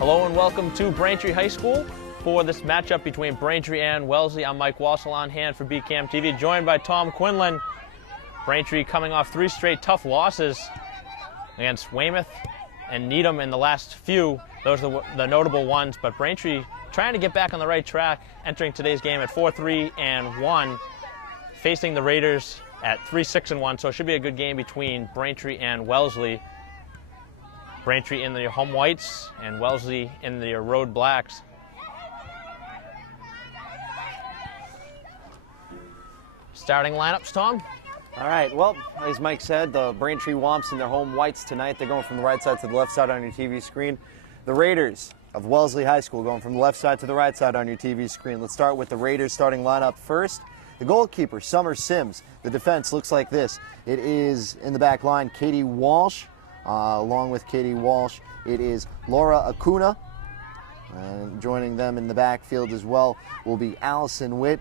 Hello and welcome to Braintree High School for this matchup between Braintree and Wellesley. I'm Mike Wassel on hand for BCAM TV, joined by Tom Quinlan. Braintree coming off 3 straight tough losses against Weymouth and Needham in the last few. Those are the notable ones, but Braintree trying to get back on the right track, entering today's game at 4-3-1, facing the Raiders at 3-6-1, so it should be a good game between Braintree and Wellesley. Braintree in the home whites and Wellesley in the road blacks. Starting lineups, Tom? All right, well, as Mike said, the Braintree Womps in their home whites tonight. They're going from the right side to the left side on your TV screen. The Raiders of Wellesley High School going from the left side to the right side on your TV screen. Let's start with the Raiders starting lineup first. The goalkeeper, Summer Sims. The defense looks like this. It is in the back line, Katie Walsh. Along with Katie Walsh, it is Laura Acuna. And joining them in the backfield as well will be Allison Witt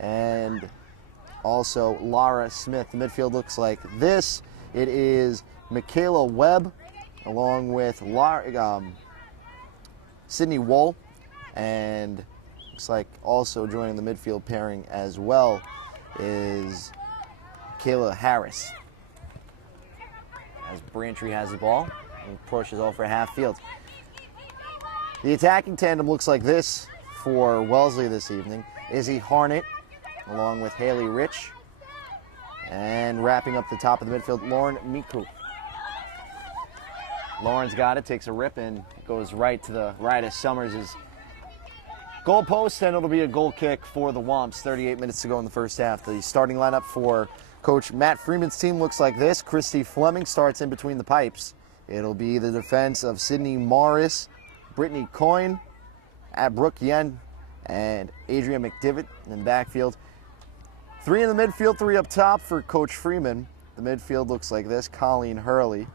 and also Lara Smith. The midfield looks like this. It is Michaela Webb along with Sydney Wool, and looks like also joining the midfield pairing as well is Kayla Harris. As Braintree has the ball and pushes over half field. The attacking tandem looks like this for Wellesley this evening. Izzy Harnett along with Haley Rich, and wrapping up the top of the midfield, Lauren Miku. Lauren's got it, takes a rip and goes right to the right of Summers' goal post, and it'll be a goal kick for the Womps. 38 minutes to go in the first half. The starting lineup for Coach Matt Freeman's team looks like this. Christy Fleming starts in between the pipes. It'll be the defense of Sydney Morris, Brittany Coyne, Brooke Yen, and Adria McDivitt in the backfield. 3 in the midfield, 3 up top for Coach Freeman. The midfield looks like this. Colleen Hurley,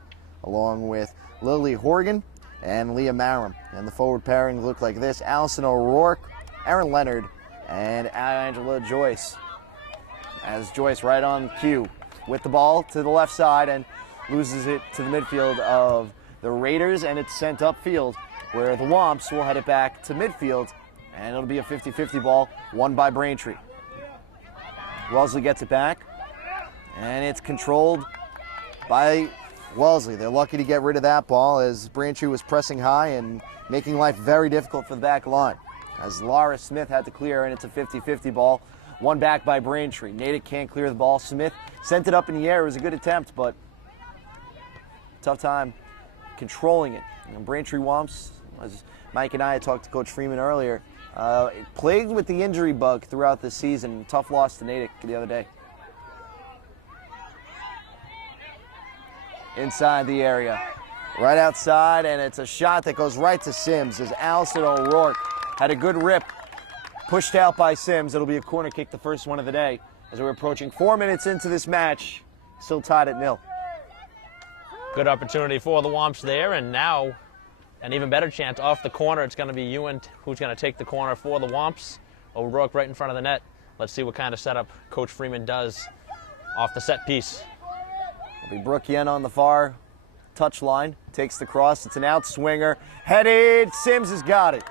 along with Lily Horgan and Leah Marum. And the forward pairing look like this. Allison O'Rourke, Erin Leonard, and Angela Joyce. As Joyce right on cue with the ball to the left side and loses it to the midfield of the Raiders, and it's sent upfield where the Womps will head it back to midfield, and it'll be a 50-50 ball won by Braintree. Wellesley gets it back, and it's controlled by Wellesley. They're lucky to get rid of that ball as Braintree was pressing high and making life very difficult for the back line. As Laura Smith had to clear, and it's a 50-50 ball. One back by Braintree. Natick can't clear the ball. Smith sent it up in the air. It was a good attempt, but tough time controlling it. And Braintree Womps, as Mike and I had talked to Coach Freeman earlier, plagued with the injury bug throughout the season. Tough loss to Natick the other day. Inside the area. Right outside, and it's a shot that goes right to Sims as Allison O'Rourke had a good rip. Pushed out by Sims. It'll be a corner kick, the first one of the day, as we're approaching 4 minutes into this match. Still tied at 0. Good opportunity for the Womps there, and now an even better chance off the corner. It's going to be Ewan who's going to take the corner for the Womps. O'Rourke right in front of the net. Let's see what kind of setup Coach Freeman does off the set piece. It'll be Brooke Yen on the far touchline. Takes the cross. It's an outswinger. Headed. Sims has got it.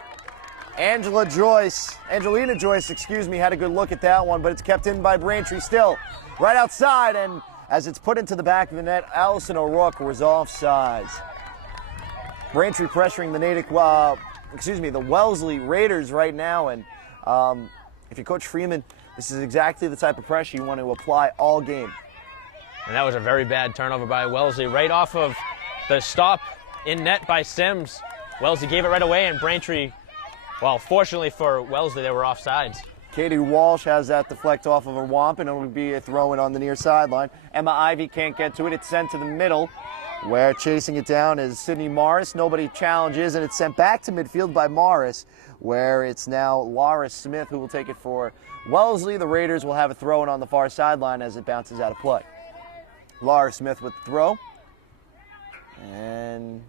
Angelina Joyce, had a good look at that one, but it's kept in by Braintree still. Right outside, and as it's put into the back of the net, Allison O'Rourke was offsides. Braintree pressuring the Wellesley Raiders right now, and if you're Coach Freeman, this is exactly the type of pressure you want to apply all game. And that was a very bad turnover by Wellesley, right off of the stop in net by Sims. Wellesley gave it right away, and Braintree, well, fortunately for Wellesley, they were offsides. Katie Walsh has that deflect off of her Womp, and it'll be a throw-in on the near sideline. Emma Ivy can't get to it. It's sent to the middle, where chasing it down is Sydney Morris. Nobody challenges, and it's sent back to midfield by Morris, where it's now Laura Smith who will take it for Wellesley. The Raiders will have a throw-in on the far sideline as it bounces out of play. Laura Smith with the throw, and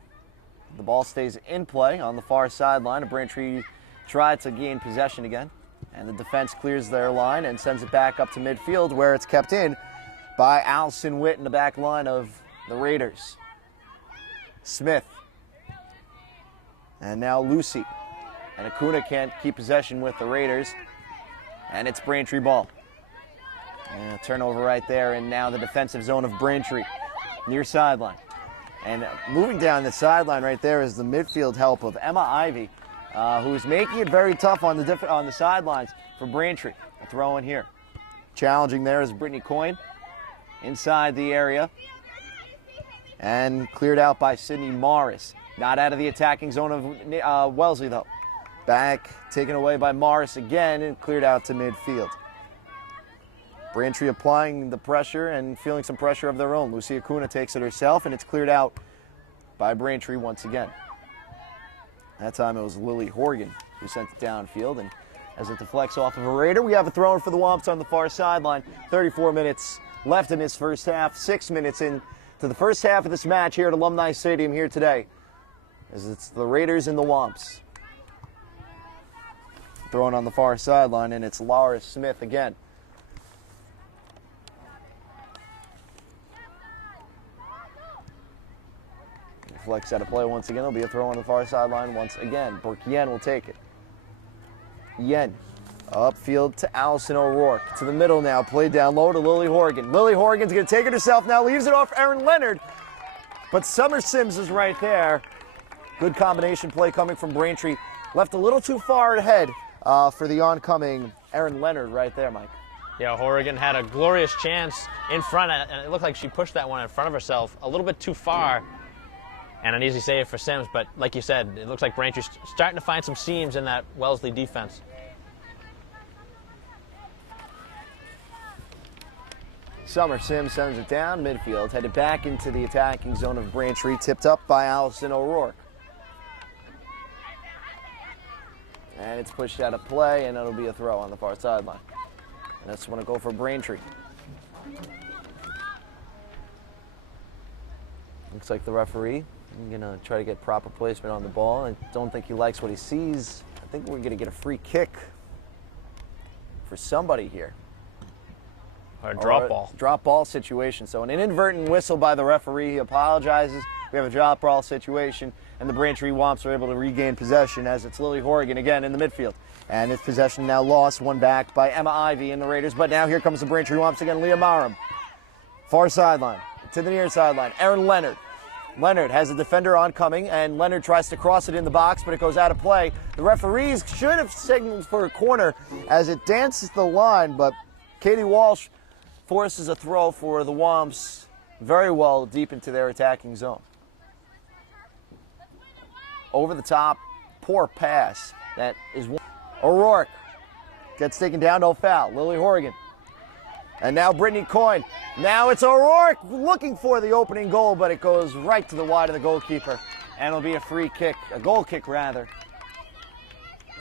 the ball stays in play on the far sideline. Braintree tried to gain possession again, and the defense clears their line and sends it back up to midfield, where it's kept in by Allison Witt in the back line of the Raiders. Smith And now Lucy. And Acuna can't keep possession with the Raiders. And it's Braintree ball. And a turnover right there, and now the defensive zone of Braintree, near sideline. And moving down the sideline right there is the midfield help of Emma Ivy, who's making it very tough on the sidelines for Braintree. A throw in here. Challenging there is Brittany Coyne inside the area. And cleared out by Sydney Morris. Not out of the attacking zone of Wellesley, though. Back, taken away by Morris again, and cleared out to midfield. Braintree applying the pressure and feeling some pressure of their own. Lucy Acuna takes it herself, and it's cleared out by Braintree once again. That time it was Lily Horgan who sent it downfield, and as it deflects off of a Raider, we have a throw in for the Womps on the far sideline. 34 minutes left in this first half, 6 minutes into the first half of this match here at Alumni Stadium here today, as it's the Raiders and the Womps. Throwing on the far sideline, and it's Laura Smith again. Flex out of play once again. There'll be a throw on the far sideline once again. Brooke Yen will take it. Yen upfield to Allison O'Rourke. To the middle now. Played down low to Lily Horgan. Lily Horgan's going to take it herself now. Leaves it off Erin Leonard. But Summer Sims is right there. Good combination play coming from Braintree. Left a little too far ahead for the oncoming Erin Leonard right there, Mike. Yeah, Horgan had a glorious chance in front, and it looked like she pushed that one in front of herself a little bit too far. And an easy save for Sims, but like you said, it looks like Braintree's starting to find some seams in that Wellesley defense. Summer Sims sends it down midfield, headed back into the attacking zone of Braintree, tipped up by Allison O'Rourke. And it's pushed out of play, and it'll be a throw on the far sideline. And that's going to go for Braintree. Looks like the referee is going to try to get proper placement on the ball. I don't think he likes what he sees. I think we're going to get a free kick for somebody here. Or a drop ball. Drop ball situation. So an inadvertent whistle by the referee. He apologizes. We have a drop ball situation, and the Braintree Womps are able to regain possession as it's Lily Horgan again in the midfield. And its possession now lost, one back by Emma Ivy in the Raiders. But now here comes the Braintree Womps again, Leah Marum. Far sideline, to the near sideline, Erin Leonard. Leonard has a defender oncoming, and Leonard tries to cross it in the box, but it goes out of play. The referees should have signaled for a corner as it dances the line, but Katie Walsh forces a throw for the Womps very well deep into their attacking zone. Over the top, poor pass. That is one. O'Rourke gets taken down, no foul. Lily Horgan. And now Brittany Coyne. Now it's O'Rourke looking for the opening goal, but it goes right to the wide of the goalkeeper. And it'll be a free kick, a goal kick rather.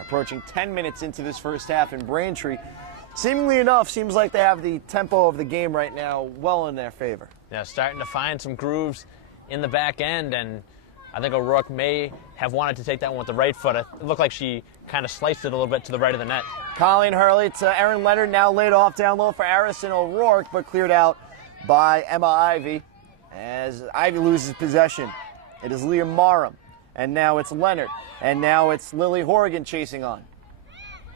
Approaching 10 minutes into this first half in Braintree. Seemingly enough, seems like they have the tempo of the game right now well in their favor. Yeah, starting to find some grooves in the back end, and I think O'Rourke may have wanted to take that one with the right foot. It looked like she kind of sliced it a little bit to the right of the net. Colleen Hurley to Erin Leonard, now laid off down low for Harrison O'Rourke, but cleared out by Emma Ivy as Ivy loses possession. It is Leah Marum, and now it's Leonard, and now it's Lily Horgan chasing on.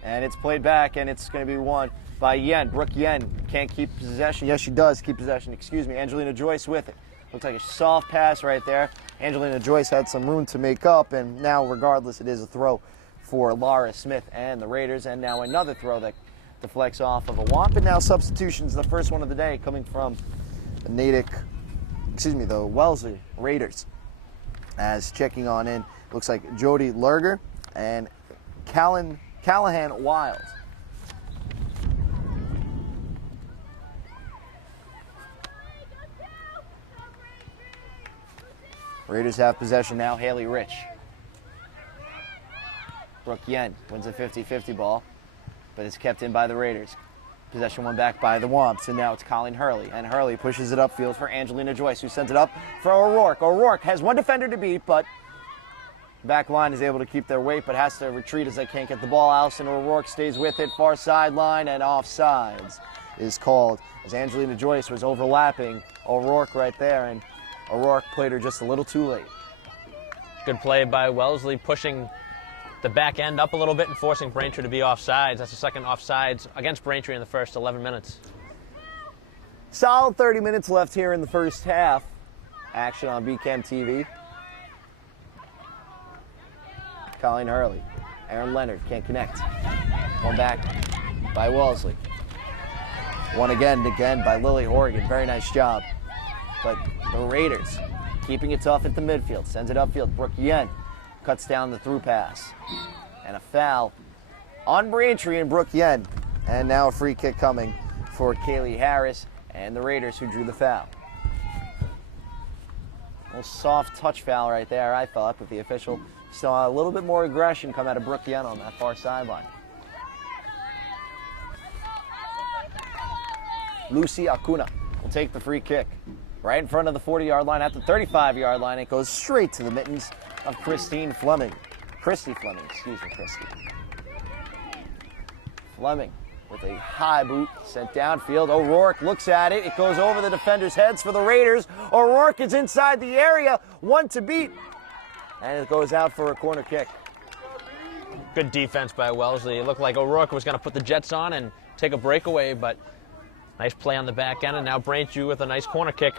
And it's played back, and it's going to be won by Yen. Brooke Yen can't keep possession. Yes, she does keep possession. Excuse me. Angelina Joyce with it. Looks like a soft pass right there. Angelina Joyce had some room to make up, and now, regardless, it is a throw for Laura Smith and the Raiders. And now another throw that deflects off of a Womp. And now substitutions, the first one of the day coming from the Wellesley Raiders. As checking on in, looks like Jody Lerger and Callahan Wild. Raiders have possession now. Haley Rich. Brooke Yen wins a 50-50 ball, but it's kept in by the Raiders. Possession won back by the Womps, and now it's Colleen Hurley. And Hurley pushes it upfield for Angelina Joyce, who sends it up for O'Rourke. O'Rourke has one defender to beat, but back line is able to keep their weight, but has to retreat as they can't get the ball. Allison O'Rourke stays with it, far sideline, and offsides is called as Angelina Joyce was overlapping O'Rourke right there, and O'Rourke played her just a little too late. Good play by Wellesley, pushing the back end up a little bit and forcing Braintree to be offsides. That's the second offsides against Braintree in the first 11 minutes. Solid 30 minutes left here in the first half. Action on BCAM TV. Colleen Hurley. Aaron Leonard can't connect. One back by Wellesley. One again by Lily Horgan. Very nice job. But the Raiders keeping it tough at the midfield. Sends it upfield. Brooke Yen cuts down the through pass. And a foul on Braintree and Brooke Yen. And now a free kick coming for Kaylee Harris and the Raiders who drew the foul. A little soft touch foul right there, I thought, but the official saw a little bit more aggression come out of Brooke Yen on that far sideline. Lucy Acuna will take the free kick. Right in front of the 40-yard line, at the 35-yard line, it goes straight to the mittens of Christy Fleming, excuse me, Christy. Fleming with a high boot, sent downfield. O'Rourke looks at it. It goes over the defenders' heads for the Raiders. O'Rourke is inside the area, one to beat, and it goes out for a corner kick. Good defense by Wellesley. It looked like O'Rourke was going to put the Jets on and take a breakaway, but nice play on the back end, and now Braintree with a nice corner kick,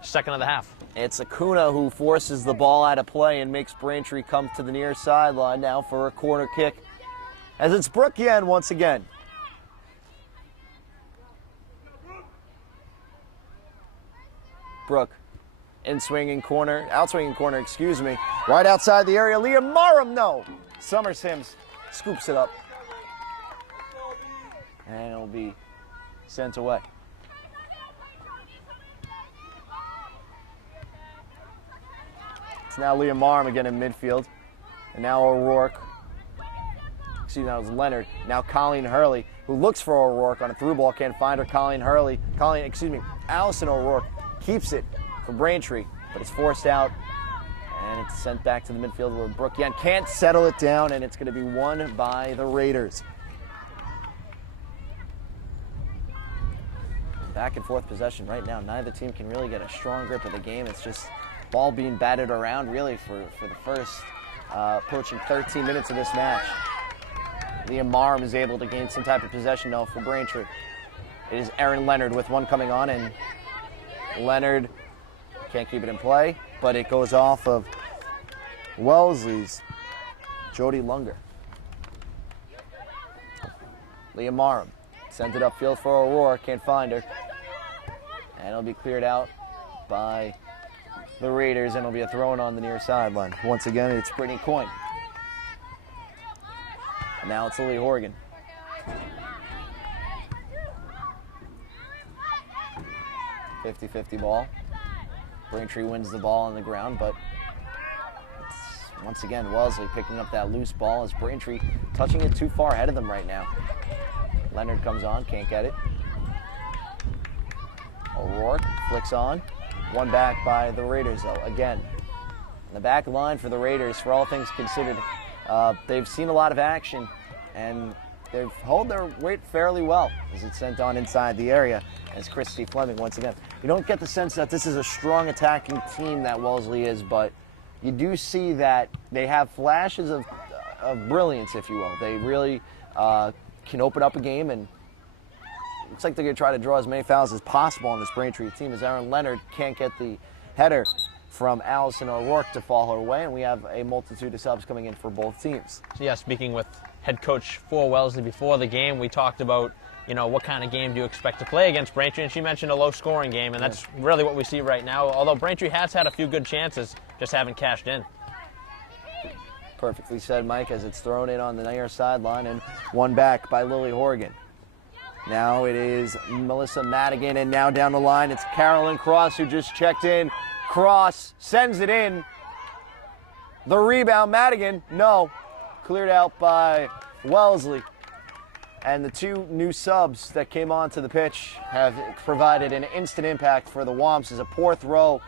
second of the half. It's Acuna who forces the ball out of play and makes Braintree come to the near sideline now for a corner kick, as it's Brooke Yen once again. Brooke, outswinging corner, excuse me, right outside the area. Leah Marham, no. Summer Sims scoops it up. And it'll be sent away. It's now Leah Marham again in midfield. And now O'Rourke. Excuse me, that was Leonard. Now Colleen Hurley, who looks for O'Rourke on a through ball, can't find her. Allison O'Rourke keeps it for Braintree, but it's forced out. And it's sent back to the midfield where Brooke Yen can't settle it down, and it's going to be won by the Raiders. Back and forth possession right now. Neither team can really get a strong grip of the game. It's just ball being batted around really for the first approaching 13 minutes of this match. Liam Marham is able to gain some type of possession though for Braintree. It is Aaron Leonard with one coming on, and Leonard can't keep it in play, but it goes off of Wellesley's Jody Lunger. Liam Marham sends it upfield for Aurora, can't find her. And it'll be cleared out by the Raiders, and it'll be a throw-in on the near sideline. Once again, it's Brittany Coyne. And now it's Lily Horgan. .50-50 ball. Braintree wins the ball on the ground, but it's once again Wellesley picking up that loose ball as Braintree touching it too far ahead of them right now. Leonard comes on, can't get it. O'Rourke flicks on. One back by the Raiders, though, again. On the back line for the Raiders, for all things considered, they've seen a lot of action, and they've held their weight fairly well as it's sent on inside the area as Christy Fleming once again. You don't get the sense that this is a strong attacking team that Wellesley is, but you do see that they have flashes of brilliance, if you will. They really can open up a game, and looks like they're going to try to draw as many fouls as possible on this Braintree team as Aaron Leonard can't get the header from Allison O'Rourke to fall her way, and we have a multitude of subs coming in for both teams. So yeah, speaking with head coach for Wellesley before the game, we talked about, you know, what kind of game do you expect to play against Braintree, and she mentioned a low-scoring game, and that's really what we see right now, although Braintree has had a few good chances, just haven't cashed in. Perfectly said, Mike, as it's thrown in on the near sideline, and one back by Lily Horgan. Now it is Melissa Madigan, and now down the line it's Carolyn Cross who just checked in. Cross sends it in. The rebound, Madigan, no. Cleared out by Wellesley. And the two new subs that came onto the pitch have provided an instant impact for the Womps as a poor throw,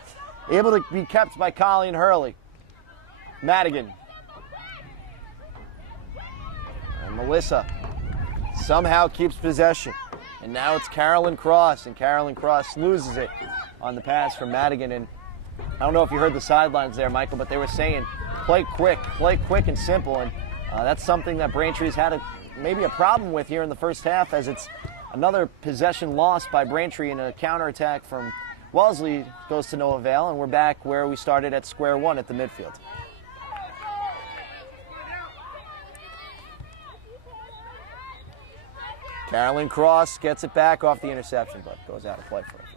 able to be kept by Colleen Hurley. Madigan. And Melissa somehow keeps possession. And now it's Carolyn Cross, and Carolyn Cross loses it on the pass from Madigan. And I don't know if you heard the sidelines there, Michael, but they were saying play quick and simple, and that's something that Braintree's had maybe a problem with here in the first half, as it's another possession lost by Braintree, and a counterattack from Wellesley goes to no avail, and we're back where we started at square one at the midfield. Carolyn Cross gets it back off the interception, but goes out of play for a throw.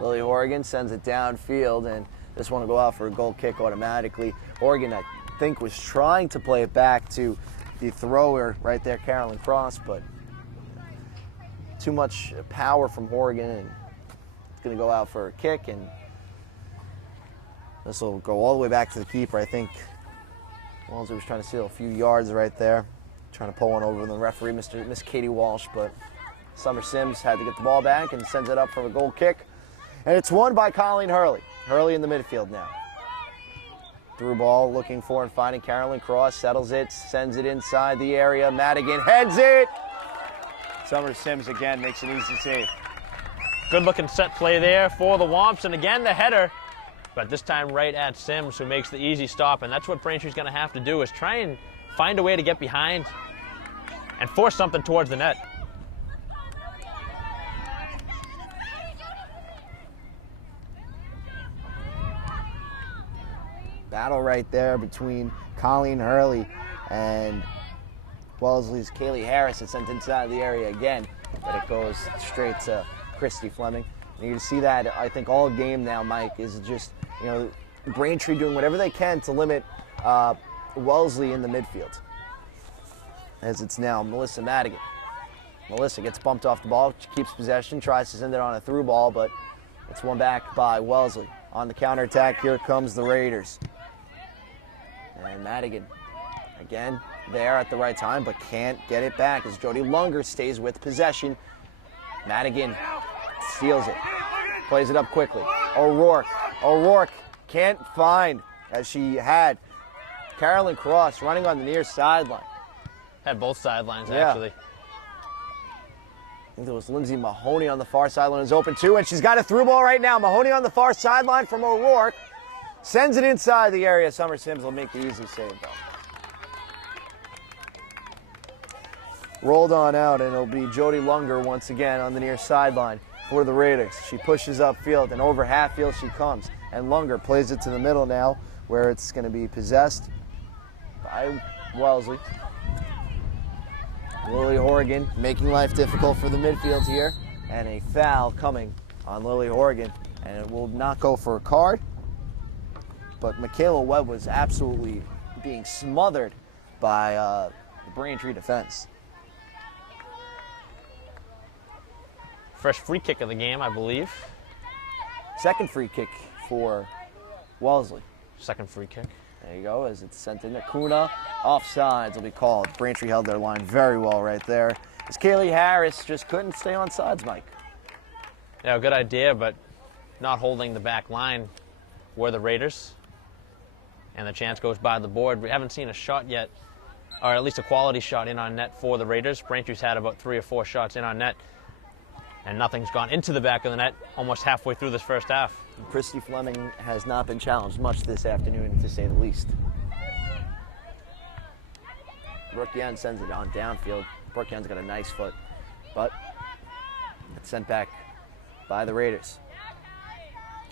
Lily Horgan sends it downfield, and this one will go out for a goal kick automatically. Horgan, I think, was trying to play it back to the thrower right there, Carolyn Cross, but too much power from Horgan, and it's going to go out for a kick, and this will go all the way back to the keeper. I think Wellesley was trying to steal a few yards right there, trying to pull one over the referee, Miss Katie Walsh, but Summer Sims had to get the ball back and sends it up for a goal kick. And it's won by Colleen Hurley. Hurley in the midfield now. Through ball, looking for and finding Carolyn Cross, settles it, sends it inside the area. Madigan heads it. Summer Sims again makes an easy save. Good looking set play there for the Womps, and again the header, but this time right at Sims, who makes the easy stop, and that's what Braintree's going to have to do, is try and find a way to get behind and force something towards the net. Battle right there between Colleen Hurley and Wellesley's Kaylee Harris. It's sent inside the area again, but it goes straight to Christy Fleming. And you can see that, I think, all game now, Mike, is just, Braintree doing whatever they can to limit Wellesley in the midfield. As it's now Melissa Madigan. Melissa gets bumped off the ball, she keeps possession, tries to send it on a through ball, but it's won back by Wellesley. On the counterattack, here comes the Raiders. And Madigan, again, there at the right time, but can't get it back as Jody Lunger stays with possession. Madigan steals it, plays it up quickly. O'Rourke can't find, as she had Carolyn Cross running on the near sideline. Had both sidelines, actually. I think there was Lindsay Mahoney on the far sideline is open too, and she's got a through ball right now. Mahoney on the far sideline from O'Rourke. Sends it inside the area. Summer Sims will make the easy save, though. Rolled on out, and it'll be Jody Lunger once again on the near sideline for the Raiders. She pushes upfield, and over half field she comes. And Lunger plays it to the middle now, where it's going to be possessed by Wellesley. Lily Horgan making life difficult for the midfield here. And a foul coming on Lily Horgan. And it will not go for a card. But Michaela Webb was absolutely being smothered by the Braintree defense. First free kick of the game, I believe. Second free kick for Wellesley. Second free kick. There you go, as it's sent in. Acuna, offsides will be called. Braintree held their line very well right there. As Kaylee Harris just couldn't stay on sides, Mike. Yeah, good idea, but not holding the back line were the Raiders. And the chance goes by the board. We haven't seen a shot yet, or at least a quality shot in on net for the Raiders. Braintree's had about 3 or 4 shots in on net, and nothing's gone into the back of the net almost halfway through this first half. Christy Fleming has not been challenged much this afternoon, to say the least. Brooke Young sends it on downfield. Brooke Young's got a nice foot, but it's sent back by the Raiders.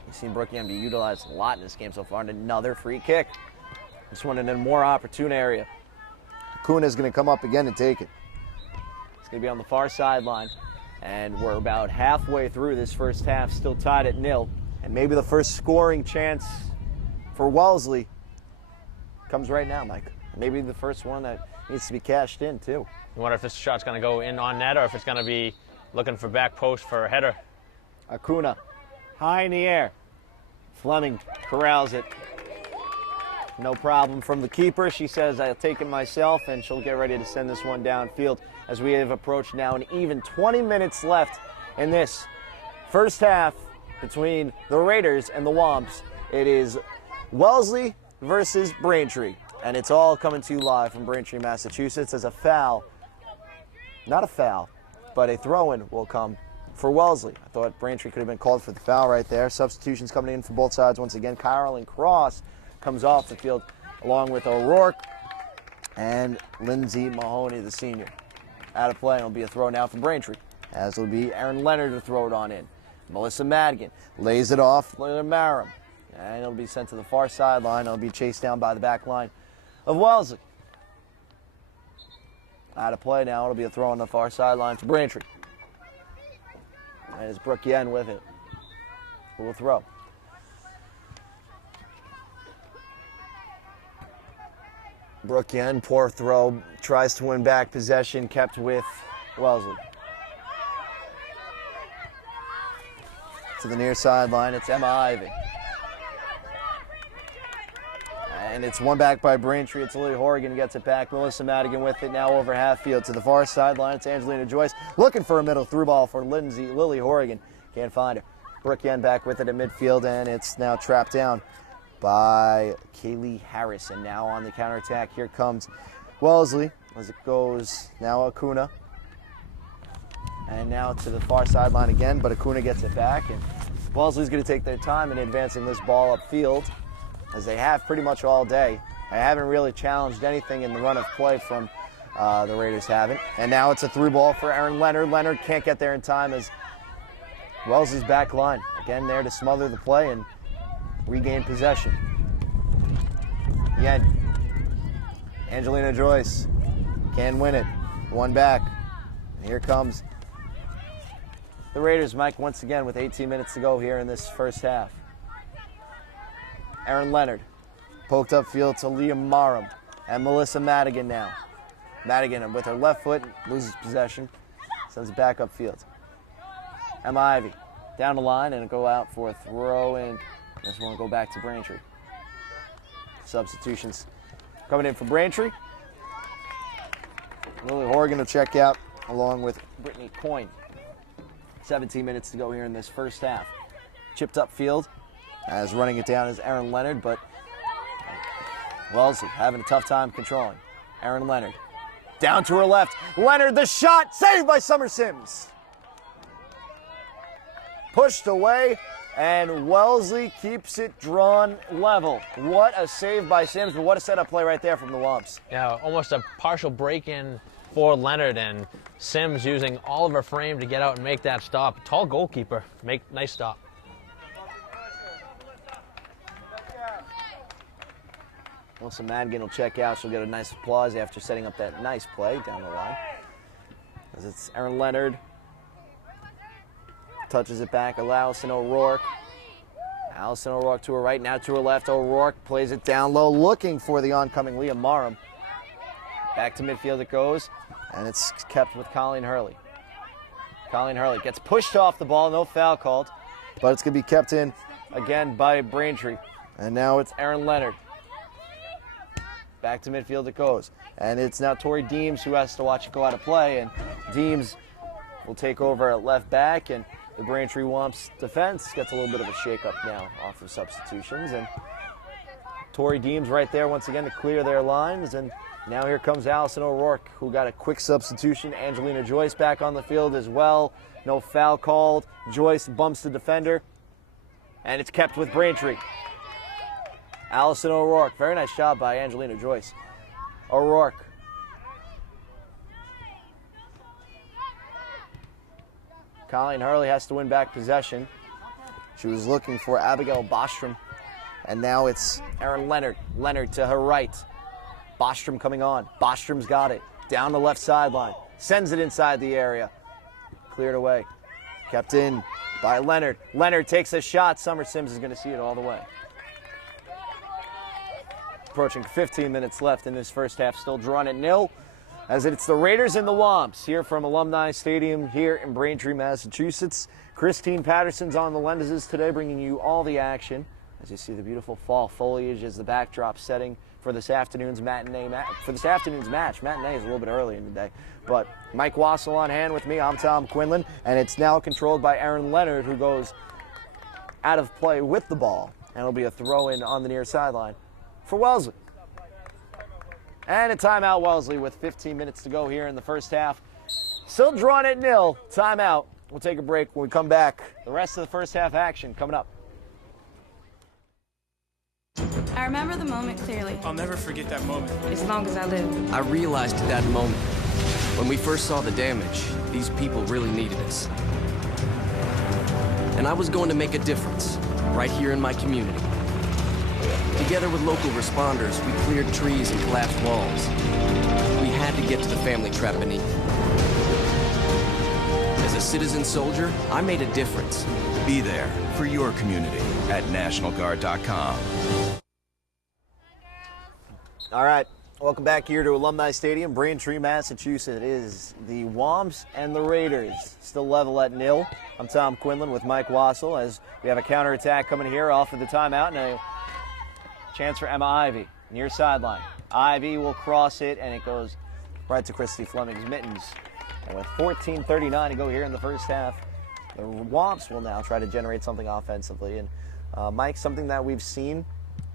We've seen Brooke Young be utilized a lot in this game so far, and another free kick. This one in a more opportune area. Acuna's going to come up again and take it. It's going to be on the far sideline, and we're about halfway through this first half, still tied at 0. And maybe the first scoring chance for Wellesley comes right now, Mike. Maybe the first one that needs to be cashed in, too. You wonder if this shot's going to go in on net or if it's going to be looking for back post for a header. Acuna, high in the air. Fleming corrals it. No problem from the keeper. She says, I'll take it myself, and she'll get ready to send this one downfield as we have approached now an even 20 minutes left in this first half between the Raiders and the Womps. It is Wellesley versus Braintree, and it's all coming to you live from Braintree, Massachusetts, as a foul, not a foul, but a throw-in will come for Wellesley. I thought Braintree could have been called for the foul right there. Substitutions coming in for both sides once again. Carolyn Cross comes off the field along with O'Rourke and Lindsay Mahoney, the senior. Out of play, it'll be a throw now for Braintree, as it'll be Erin Leonard to throw it on in. Melissa Madigan lays it off, Marum, and it'll be sent to the far sideline. It'll be chased down by the back line of Wellesley. Out of play now, it'll be a throw on the far sideline for Braintree. And it's Brooke Yen with it, who will throw. Brooke Yen, poor throw, tries to win back possession, kept with Wellesley. To the near sideline, it's Emma Ivey. And it's won back by Braintree. It's Lily Horrigan who gets it back. Melissa Madigan with it now over half field to the far sideline. It's Angelina Joyce looking for a middle through ball for Lily Horrigan. Can't find her. Brooke Yen back with it at midfield, and it's now trapped down by Kaylee Harris. And now on the counterattack, here comes Wellesley as it goes now Acuna. And now to the far sideline again, but Acuna gets it back. And Wellesley's going to take their time in advancing this ball upfield, as they have pretty much all day. I haven't really challenged anything in the run of play from the Raiders haven't. And now it's a through ball for Erin Leonard. Leonard can't get there in time as Wellesley's back line. Again there to smother the play and regain possession. Again, Angelina Joyce can win it. One back. And here comes the Raiders, Mike, once again with 18 minutes to go here in this first half. Erin Leonard poked upfield to Liam Marum and Melissa Madigan now. Madigan with her left foot loses possession, sends it back upfield. Emma Ivey down the line and go out for a throw in. This one will go back to Braintree. Substitutions coming in for Braintree. Lily Horrigan will check out along with Brittany Coyne. 17 minutes to go here in this first half. Chipped upfield. As running it down is Erin Leonard, but Wellesley having a tough time controlling. Erin Leonard down to her left. Leonard, the shot, saved by Summer Sims. Pushed away, and Wellesley keeps it drawn level. What a save by Sims, but what a setup play right there from the Wumps. Yeah, almost a partial break-in for Leonard, and Sims using all of her frame to get out and make that stop. Tall goalkeeper, nice stop. Melissa Madigan will check out. She'll get a nice applause after setting up that nice play down the line. As it's Erin Leonard. Touches it back. Allison O'Rourke. Allison O'Rourke to her right, now to her left. O'Rourke plays it down low, looking for the oncoming Leah Marum. Back to midfield it goes, and it's kept with Colleen Hurley. Colleen Hurley gets pushed off the ball, no foul called, but it's going to be kept in again by Braintree. And now it's Erin Leonard. Back to midfield it goes. And it's now Tori Deems who has to watch it go out of play. And Deems will take over at left back. And the Braintree Wumps defense gets a little bit of a shake-up now off of substitutions. And Tori Deems right there once again to clear their lines. And now here comes Allison O'Rourke, who got a quick substitution. Angelina Joyce back on the field as well. No foul called. Joyce bumps the defender. And it's kept with Braintree. Allison O'Rourke, very nice job by Angelina Joyce. O'Rourke. Colleen Hurley has to win back possession. She was looking for Abigail Bostrom. And now it's Erin Leonard. Leonard to her right. Bostrom coming on. Bostrom's got it. Down the left sideline. Sends it inside the area. Cleared away. Kept in by Leonard. Leonard takes a shot. Summer Sims is going to see it all the way. Approaching 15 minutes left in this first half, still drawn at 0, as it's the Raiders and the Wumps here from Alumni Stadium here in Braintree, Massachusetts. Christine Patterson's on the lenses today, bringing you all the action. As you see the beautiful fall foliage as the backdrop setting for this afternoon's match. Matinee is a little bit early in the day, but Mike Wassel on hand with me. I'm Tom Quinlan, and it's now controlled by Erin Leonard, who goes out of play with the ball, and it'll be a throw-in on the near sideline for Wellesley. And a timeout, Wellesley, with 15 minutes to go here in the first half. Still drawn at 0. Timeout We'll take a break. When we come back, the rest of the first half action coming up. I remember the moment clearly. I'll never forget that moment. As long as I live. I realized at that moment, when we first saw the damage, these people really needed us. And I was going to make a difference, right here in my community. Together with local responders, we cleared trees and collapsed walls. We had to get to the family trapped beneath. As a citizen soldier, I made a difference. Be there for your community at NationalGuard.com. All right, welcome back here to Alumni Stadium, Braintree, Massachusetts. It is the Womps and the Raiders, still level at 0. I'm Tom Quinlan with Mike Wassel as we have a counterattack coming here off of the timeout and a chance for Emma Ivy, near sideline. Ivy will cross it, and it goes right to Christy Fleming's mittens. And with 14:39 to go here in the first half, the Womps will now try to generate something offensively. And Mike, something that we've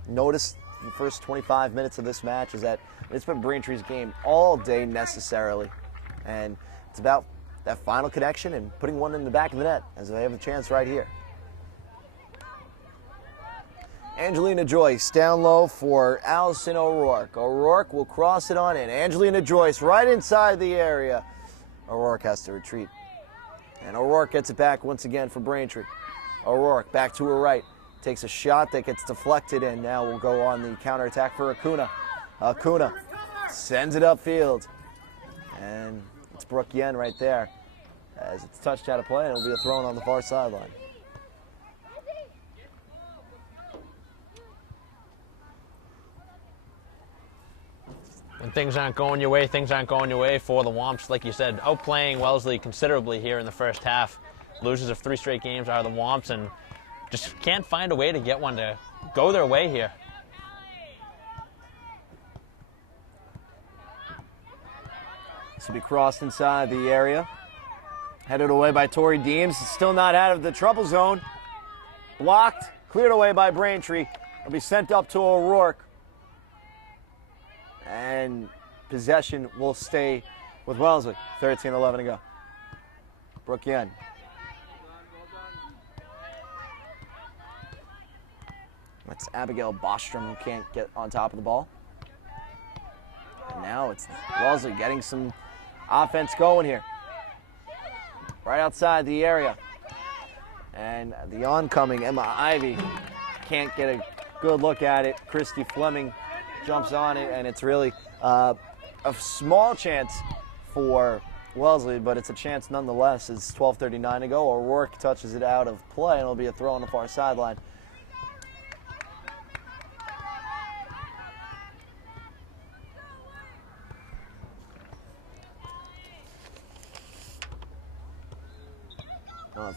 noticed in the first 25 minutes of this match is that it's been Braintree's game all day necessarily. And it's about that final connection and putting one in the back of the net as they have a chance right here. Angelina Joyce down low for Allison O'Rourke. O'Rourke will cross it on in. Angelina Joyce right inside the area. O'Rourke has to retreat. And O'Rourke gets it back once again for Braintree. O'Rourke back to her right. Takes a shot that gets deflected, and now we'll go on the counterattack for Acuna. Acuna sends it upfield. And it's Brooke Yen right there. As it's touched out of play, and it'll be a throw on the far sideline. When things aren't going your way, things aren't going your way for the Womps. Like you said, outplaying Wellesley considerably here in the first half. Losers of 3 straight games are the Womps, and just can't find a way to get one to go their way here. This will be crossed inside the area. Headed away by Tori Deems. Still not out of the trouble zone. Blocked. Cleared away by Braintree. It'll be sent up to O'Rourke. And possession will stay with Wellesley. 13-11 to go. Brooke Yen. That's Abigail Bostrom who can't get on top of the ball. And now it's Wellesley getting some offense going here. Right outside the area. And the oncoming Emma Ivy can't get a good look at it. Christy Fleming jumps on it, and it's really a small chance for Wellesley, but it's a chance nonetheless. It's 12:39 to go. O'Rourke touches it out of play, and it'll be a throw on the far sideline.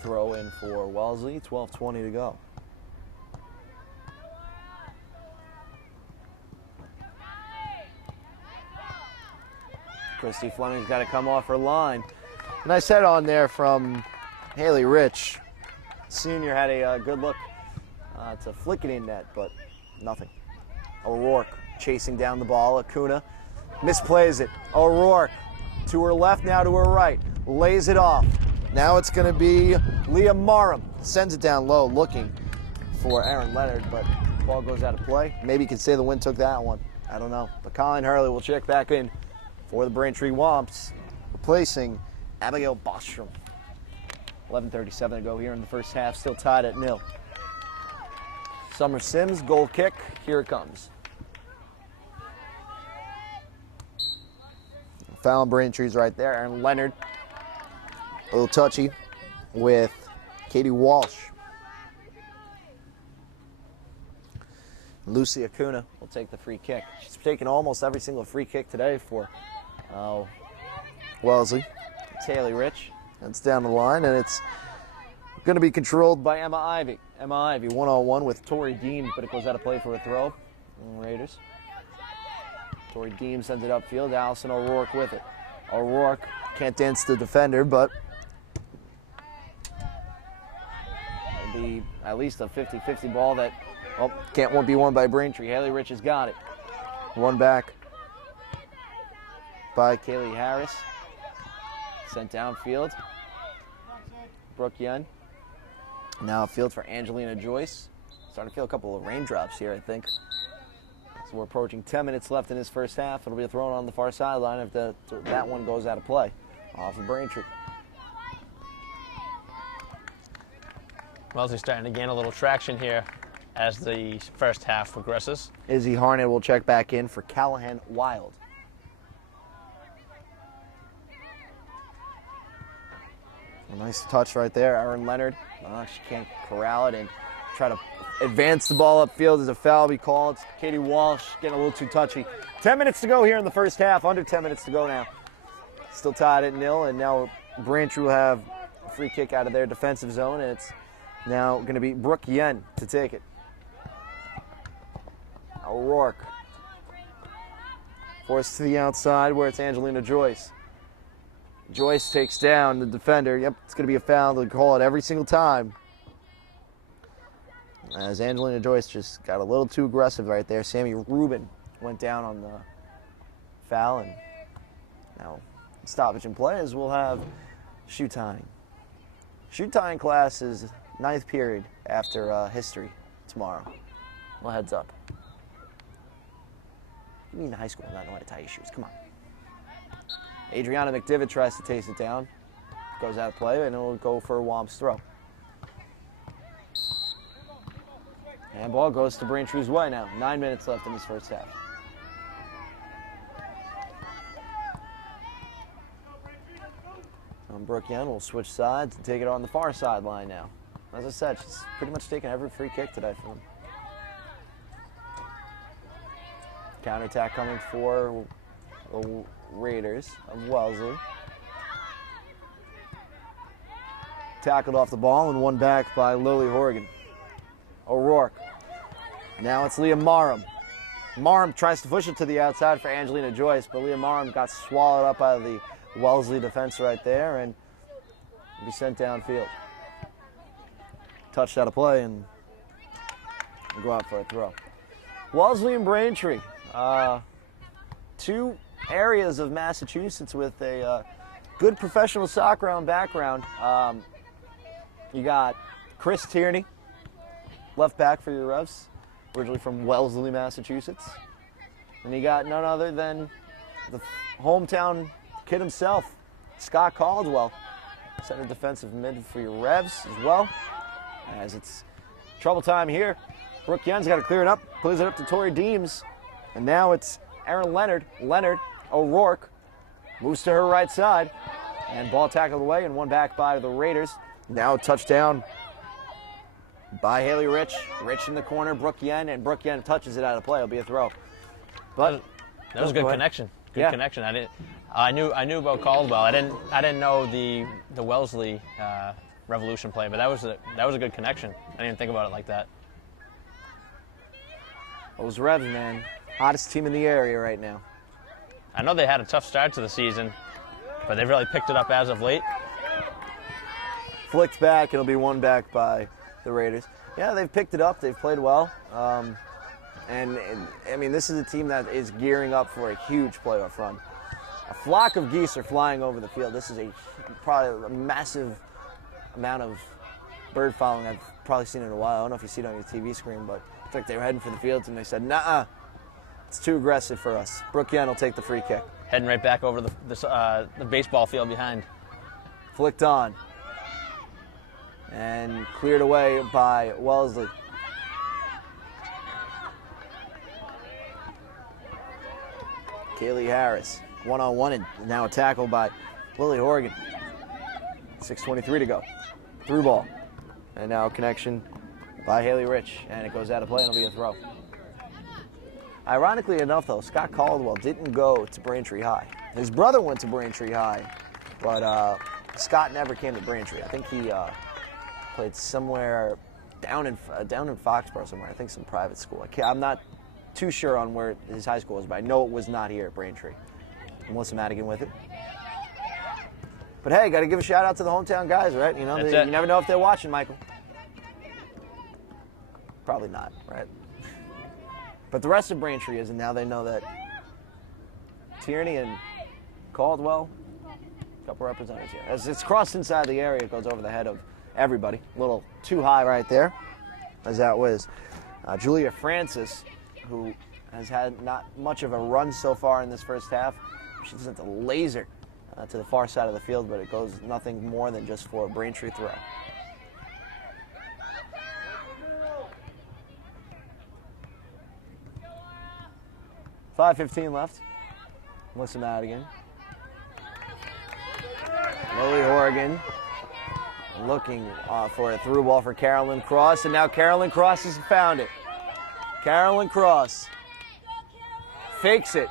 Throw in for Wellesley, 12:20 to go. Christy Fleming's got to come off her line. And I said on there from Haley Rich, senior had a good look to flick it in net, but nothing. O'Rourke chasing down the ball. Acuna misplays it. O'Rourke to her left, now to her right. Lays it off. Now it's going to be Leah Marham. Sends it down low, looking for Aaron Leonard, but the ball goes out of play. Maybe you could say the wind took that one. I don't know. But Colleen Hurley will check back in for the Braintree Womps, replacing Abigail Bostrom. 11:37 to go here in the first half, still tied at 0. Summer Sims, goal kick. Here it comes. Foul on Braintree's right there. Aaron Leonard, a little touchy with Katie Walsh. Lucy Acuna will take the free kick. She's taken almost every single free kick today for Wellesley. It's Haley Rich. That's down the line, and it's going to be controlled by Emma Ivy. Emma Ivy, 1-on-1 with Tori Deems, but it goes out of play for a throw. Raiders. Tori Deems sends it upfield. Allison O'Rourke with it. O'Rourke can't dance the defender, but it'll be at least a 50-50 ball that can't be won by Braintree. Haley Rich has got it. Run back by Kaylee Harris. Sent downfield. Brooke Yen. Now a field for Angelina Joyce. Starting to feel a couple of raindrops here, I think. So we're approaching 10 minutes left in this first half. It'll be a throw on the far sideline if that one goes out of play. Off of Braintree. Wellesley starting to gain a little traction here as the first half progresses. Izzy Harnett will check back in for Callahan Wild. A nice touch right there. Erin Leonard. She can't corral it and try to advance the ball upfield. As a foul be called. Katie Walsh getting a little too touchy. 10 minutes to go here in the first half. Under 10 minutes to go now. Still tied at 0, and now Braintree will have a free kick out of their defensive zone, and it's now going to be Brooke Yen to take it. O'Rourke. Forced to the outside where it's Angelina Joyce. Joyce takes down the defender. Yep, it's going to be a foul. They'll call it every single time. As Angelina Joyce just got a little too aggressive right there. Sammy Rubin went down on the foul, and now stoppage in play as we'll have shoe tying. Shoe tying class is 9th period after history tomorrow. Well, heads up. You mean in high school not know how to tie your shoes? Come on. Adriana McDivitt tries to taste it down. Goes out of play, and it'll go for a Womp's throw. Handball goes to Braintree's way now. 9 minutes left in this first half. Brooke Yen will switch sides and take it on the far sideline now. As I said, she's pretty much taken every free kick today for them. Counterattack coming for the Raiders of Wellesley. Tackled off the ball and won back by Lily Horgan. O'Rourke. Now it's Leah Marham. Marham tries to push it to the outside for Angelina Joyce, but Leah Marham got swallowed up by the Wellesley defense right there and be sent downfield. Touched out of play and go out for a throw. Wellesley and Braintree, two areas of Massachusetts with a good professional soccer background. You got Chris Tierney, left back for your Revs, originally from Wellesley, Massachusetts. And you got none other than the hometown kid himself, Scott Caldwell, center defensive mid for your Revs as well. As it's trouble time here, Brooke Yen's got to clear it up, plays it up to Tori Deems, and now it's Erin Leonard. O'Rourke moves to her right side, and ball tackled away and won back by the Raiders. Now a touchdown by Haley Rich. Rich in the corner, Brooke Yen, and Brooke Yen touches it out of play. It'll be a throw. But that was a good connection. Good connection. I knew about Caldwell. I didn't know the Wellesley Revolution play, but that was a good connection. I didn't even think about it like that. Those Revs, man, hottest team in the area right now. I know they had a tough start to the season, but they've really picked it up as of late. Flicked back, it'll be won back by the Raiders. Yeah, they've picked it up. They've played well. And I mean, this is a team that is gearing up for a huge playoff run. A flock of geese are flying over the field. This is probably a massive amount of bird following I've probably seen in a while. I don't know if you see it on your TV screen, but it's like they were heading for the fields and they said, "Nah, it's too aggressive for us." Brooke Yen will take the free kick. Heading right back over the baseball field behind. Flicked on. And cleared away by Wellesley. Kaylee Harris, one-on-one, and now a tackle by Lily Horgan. 6:23 to go. Through ball. And now a connection by Haley Rich, and it goes out of play, and it'll be a throw. Ironically enough, though, Scott Caldwell didn't go to Braintree High. His brother went to Braintree High, but Scott never came to Braintree. I think he played somewhere down in Foxborough somewhere. I think some private school. I'm not too sure on where his high school was, but I know it was not here at Braintree. Melissa Madigan with it. But hey, got to give a shout out to the hometown guys, right? You know, you never know if they're watching, Michael. Probably not, right? But the rest of Braintree is, and now they know that Tierney and Caldwell, Couple representatives here. As it's crossed inside the area, it goes over the head of everybody. A little too high right there, as that was. Julia Francis, who has had not much of a run so far in this first half. She sent a laser to the far side of the field, but it goes nothing more than just for a Braintree throw. .5:15 left. Melissa Madigan. Lily Horgan looking for a through ball for Carolyn Cross, and now Carolyn Cross has found it. Carolyn Cross fakes it,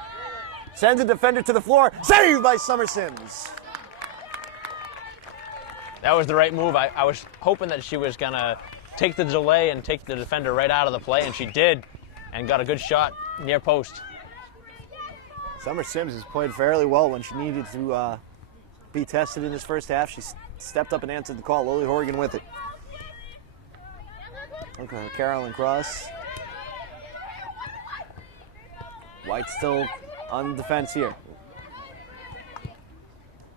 sends a defender to the floor, saved by Summer Sims. That was the right move. I was hoping that she was going to take the delay and take the defender right out of the play, and she did, and got a good shot near post. Summer Sims has played fairly well when she needed to be tested in this first half. She stepped up and answered the call. Lily Horgan with it. Okay, Carolyn Cross. White still on defense here.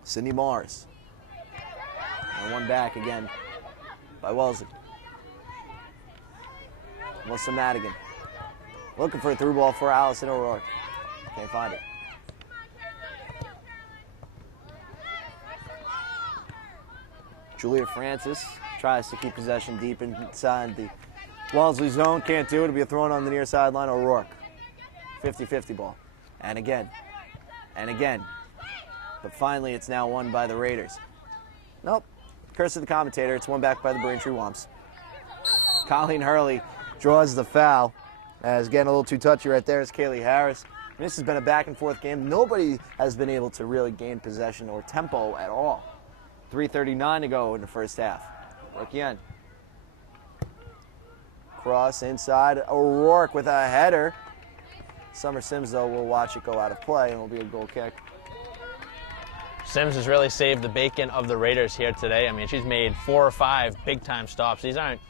Cindy Mars. And one back again by Wellesley. Melissa Madigan. Looking for a through ball for Allison O'Rourke. Can't find it. Julia Francis tries to keep possession deep inside the Wellesley zone. Can't do it. It'll be a throw on the near sideline. O'Rourke. 50-50 ball. And again. And again. But finally, it's now won by the Raiders. Nope. Curse of the commentator. It's won back by the Braintree Womps. Colleen Hurley draws the foul. As getting a little too touchy right there is Kaylee Harris. And this has been a back-and-forth game. Nobody has been able to really gain possession or tempo at all. 3:39 to go in the first half. Look again. Cross inside. O'Rourke with a header. Summer Sims, though, will watch it go out of play, and it'll be a goal kick. Sims has really saved the bacon of the Raiders here today. I mean, she's made 4 or 5 big-time stops. These aren't,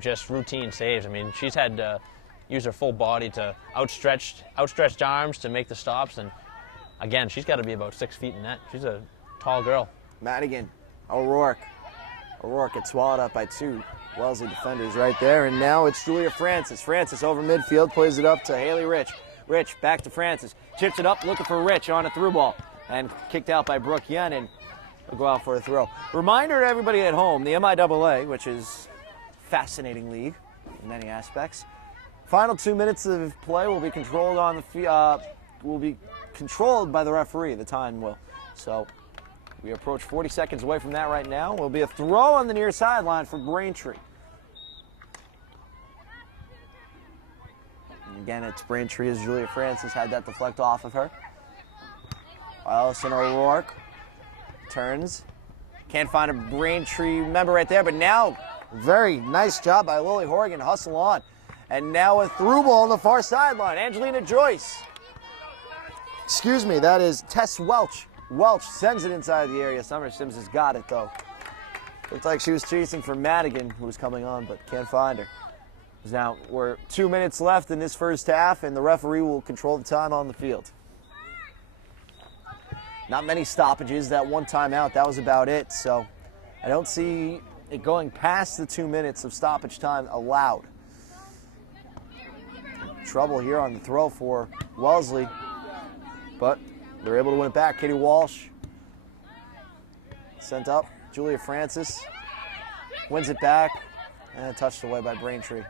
just routine saves. I mean, she's had to use her full body to outstretched arms to make the stops. And, again, she's got to be about 6 feet in net. She's a tall girl. Madigan. O'Rourke. O'Rourke gets swallowed up by 2 Wellesley defenders right there, and now it's Julia Francis. Francis over midfield, plays it up to Haley Rich. Rich back to Francis. Chips it up, looking for Rich on a through ball, and kicked out by Brooke Yennon. Will go out for a throw. Reminder to everybody at home, the MIAA, which is a fascinating league in many aspects. Final 2 minutes of play will be controlled by the referee. The time will. So. We approach 40 seconds away from that right now. Will be a throw on the near sideline for Braintree. And again, it's Braintree as Julia Francis had that deflect off of her. Allison O'Rourke turns. Can't find a Braintree member right there, but now very nice job by Lily Horgan. Hustle on. And now a through ball on the far sideline. Angelina Joyce. Excuse me, that is Tess Welch. Welch sends it inside the area. Summer Sims has got it, though. Looked like she was chasing for Madigan, who was coming on, but can't find her. Now, we're 2 minutes left in this first half, and the referee will control the time on the field. Not many stoppages. That one timeout, that was about it. So I don't see it going past the 2 minutes of stoppage time allowed. Trouble here on the throw for Wellesley, but they're able to win it back. Katie Walsh sent up. Julia Francis wins it back and touched away by Braintree.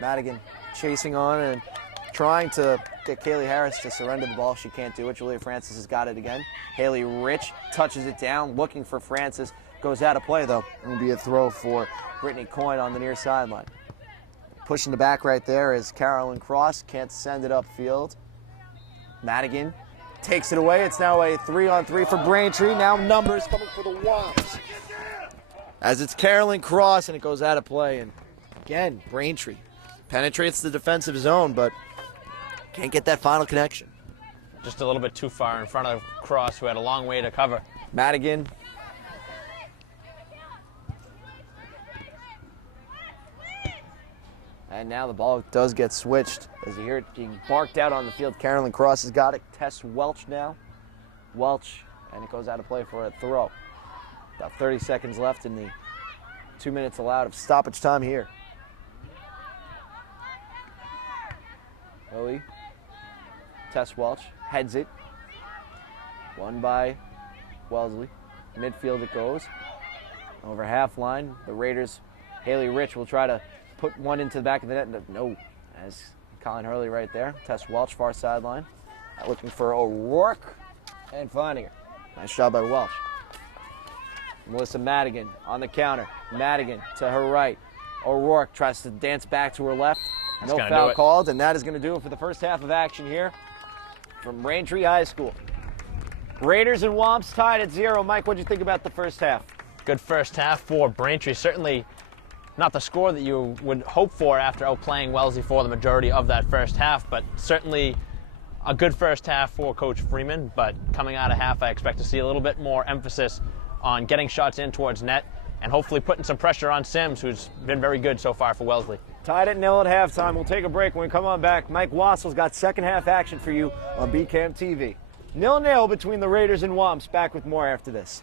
Madigan chasing on and trying to get Kaylee Harris to surrender the ball. She can't do it. Julia Francis has got it again. Haley Rich touches it down, looking for Francis. Goes out of play, though. It will be a throw for Brittany Coyne on the near sideline. Pushing the back right there is Carolyn Cross. Can't send it upfield. Madigan takes it away. It's now a 3-on-3 for Braintree. Now numbers coming for the Womps. As it's Carolyn Cross, and it goes out of play. And again, Braintree penetrates the defensive zone, but can't get that final connection. Just a little bit too far in front of Cross, who had a long way to cover. Madigan. And now the ball does get switched as you hear it being barked out on the field. Carolyn Cross has got it. Tess Welch now. Welch and it goes out of play for a throw. About 30 seconds left in the 2 minutes allowed of stoppage time here. Lily, Tess Welch heads it. Won by Wellesley. Midfield it goes. Over half line, the Raiders, Haley Rich will try to put one into the back of the net. No, as Colin Hurley right there. Tess Welch, far sideline. Looking for O'Rourke and finding her. Nice job by Welch. Melissa Madigan on the counter. Madigan to her right. O'Rourke tries to dance back to her left. No foul called, and that is going to do it for the first half of action here from Braintree High School. Raiders and Womps tied at 0. Mike, what did you think about the first half? Good first half for Braintree. Certainly not the score that you would hope for after outplaying Wellesley for the majority of that first half, but certainly a good first half for Coach Freeman. But coming out of half, I expect to see a little bit more emphasis on getting shots in towards net and hopefully putting some pressure on Sims, who's been very good so far for Wellesley. Tied at 0 at halftime. We'll take a break. When we come on back, Mike Wassell's got second half action for you on BCAM TV. 0-0 between the Raiders and Womps. Back with more after this.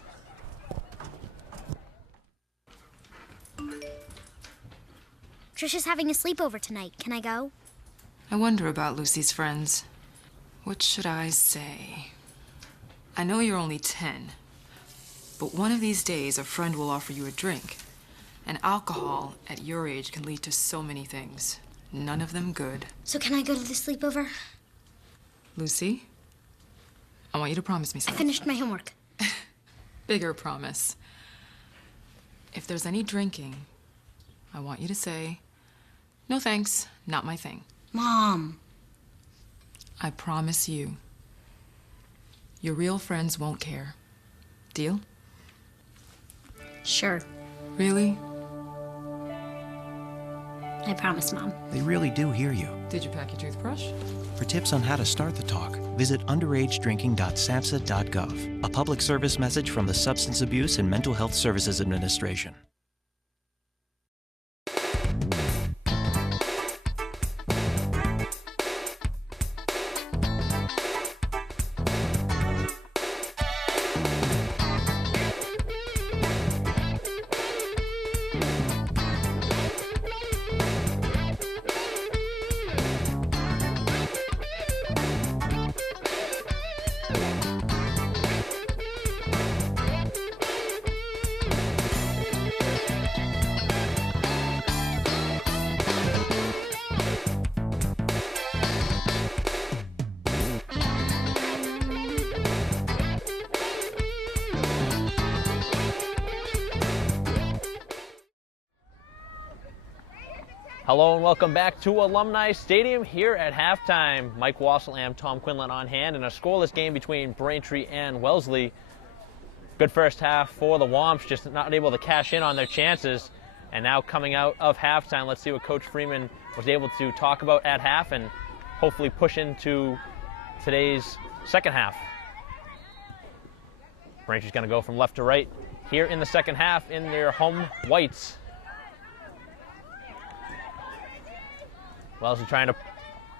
Trisha's having a sleepover tonight. Can I go? I wonder about Lucy's friends. What should I say? I know you're only 10, but one of these days a friend will offer you a drink. And alcohol at your age can lead to so many things. None of them good. So can I go to the sleepover? Lucy, I want you to promise me I something. finished my homework. Bigger promise. If there's any drinking, I want you to say, "No thanks, not my thing." Mom. I promise you. Your real friends won't care. Deal? Sure. Really? I promise, Mom. They really do hear you. Did you pack your toothbrush? For tips on how to start the talk, visit underagedrinking.samhsa.gov, a public service message from the Substance Abuse and Mental Health Services Administration. Hello and welcome back to Alumni Stadium here at halftime. Mike Wassell and Tom Quinlan on hand in a scoreless game between Braintree and Wellesley. Good first half for the Womps, just not able to cash in on their chances. And now coming out of halftime, let's see what Coach Freeman was able to talk about at half and hopefully push into today's second half. Braintree's going to go from left to right here in the second half in their home whites. Wellesley trying to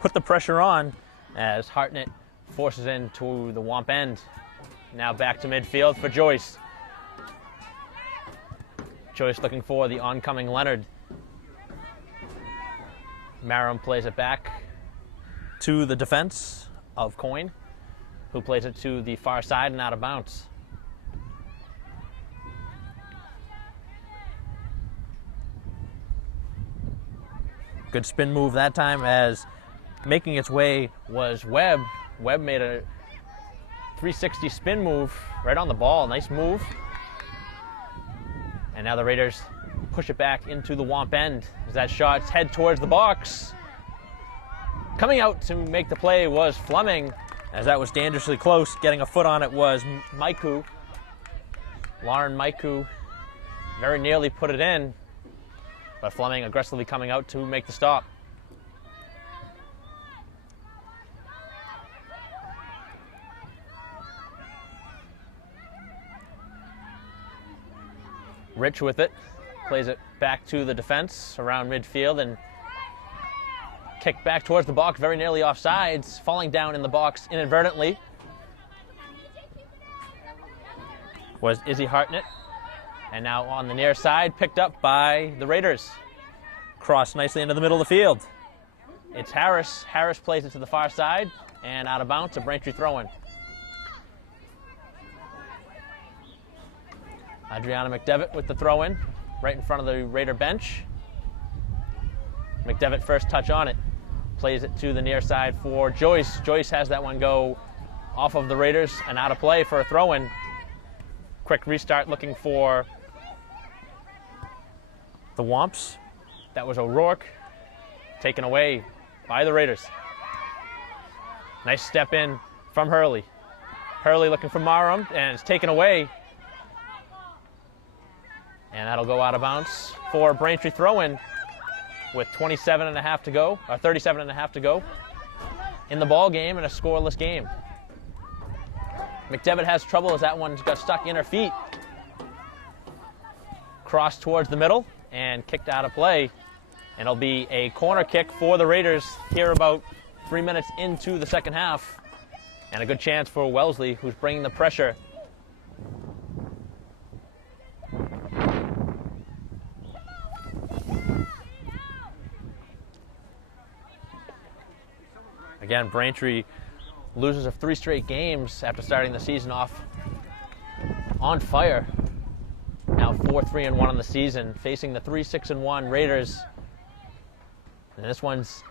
put the pressure on as Hartnett forces into the Womp end. Now back to midfield for Joyce. Joyce looking for the oncoming Leonard. Marum plays it back to the defense of Coyne, who plays it to the far side and out of bounds. Good spin move that time, as making its way was Webb. Webb made a 360 spin move right on the ball. Nice move. And now the Raiders push it back into the Womp end as that shot's head towards the box. Coming out to make the play was Fleming, as that was dangerously close. Getting a foot on it was Maiku. Lauren Maiku very nearly put it in, but Fleming aggressively coming out to make the stop. Rich with it, plays it back to the defense around midfield and kicked back towards the box, very nearly offsides, falling down in the box inadvertently. was Izzy Hartnett. And now on the near side, picked up by the Raiders. Crossed nicely into the middle of the field. It's Harris. Harris plays it to the far side and out of bounds, a Braintree throw-in. Adriana McDevitt with the throw-in right in front of the Raider bench. McDevitt first touch on it. Plays it to the near side for Joyce. Joyce has that one go off of the Raiders and out of play for a throw-in. Quick restart looking for the Womps. That was O'Rourke, taken away by the Raiders. Nice step in from Hurley. Hurley looking for Marum, and it's taken away. And that'll go out of bounds for Braintree throw-in with 27.5 to go, or 37.5 to go in the ball game, and a scoreless game. McDevitt has trouble as that one's got stuck in her feet. Crossed towards the middle and kicked out of play. And it'll be a corner kick for the Raiders here about 3 minutes into the second half. And a good chance for Wellesley, who's bringing the pressure. Again, Braintree loses of 3 straight games after starting the season off on fire. Now 4-3-1 on the season, facing the 3-6-1 Raiders. And this one's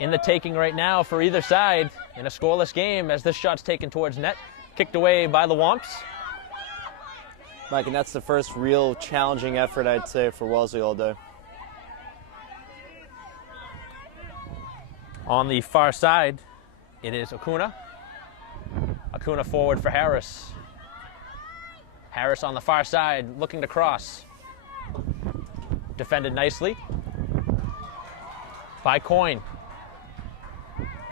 in the taking right now for either side in a scoreless game as this shot's taken towards net, kicked away by the Womps. Mike, and that's the first real challenging effort, I'd say, for Wellesley all day. On the far side, it is Acuna. Acuna forward for Harris. Harris on the far side, looking to cross. Defended nicely by Coyne.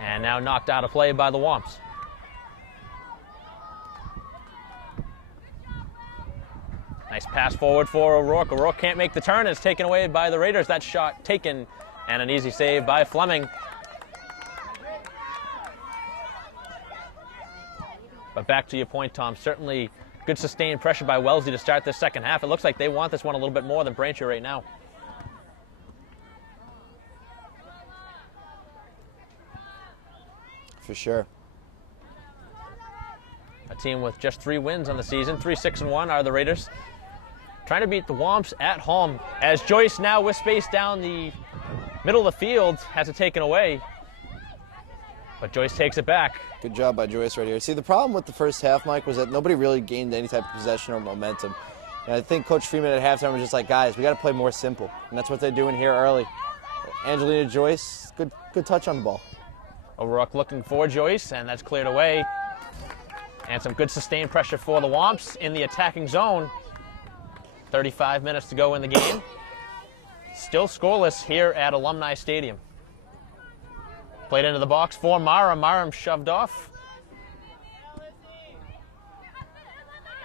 And now knocked out of play by the Womps. Nice pass forward for O'Rourke. O'Rourke can't make the turn. It's taken away by the Raiders. That shot taken, and an easy save by Fleming. But back to your point, Tom, certainly good sustained pressure by Wellesley to start this second half. It looks like they want this one a little bit more than Braintree right now. For sure. A team with just 3 wins on the season, 3-6-1 are the Raiders. Trying to beat the Womps at home as Joyce now with space down the middle of the field has it taken away. But Joyce takes it back. Good job by Joyce right here. See, the problem with the first half, Mike, was that nobody really gained any type of possession or momentum. And I think Coach Freeman at halftime was just like, guys, we got to play more simple. And that's what they're doing here early. Angelina Joyce, good touch on the ball. O'Rourke looking for Joyce, and that's cleared away. And some good sustained pressure for the Womps in the attacking zone. 35 minutes to go in the game. Still scoreless here at Alumni Stadium. Played into the box for Marum. Marum shoved off.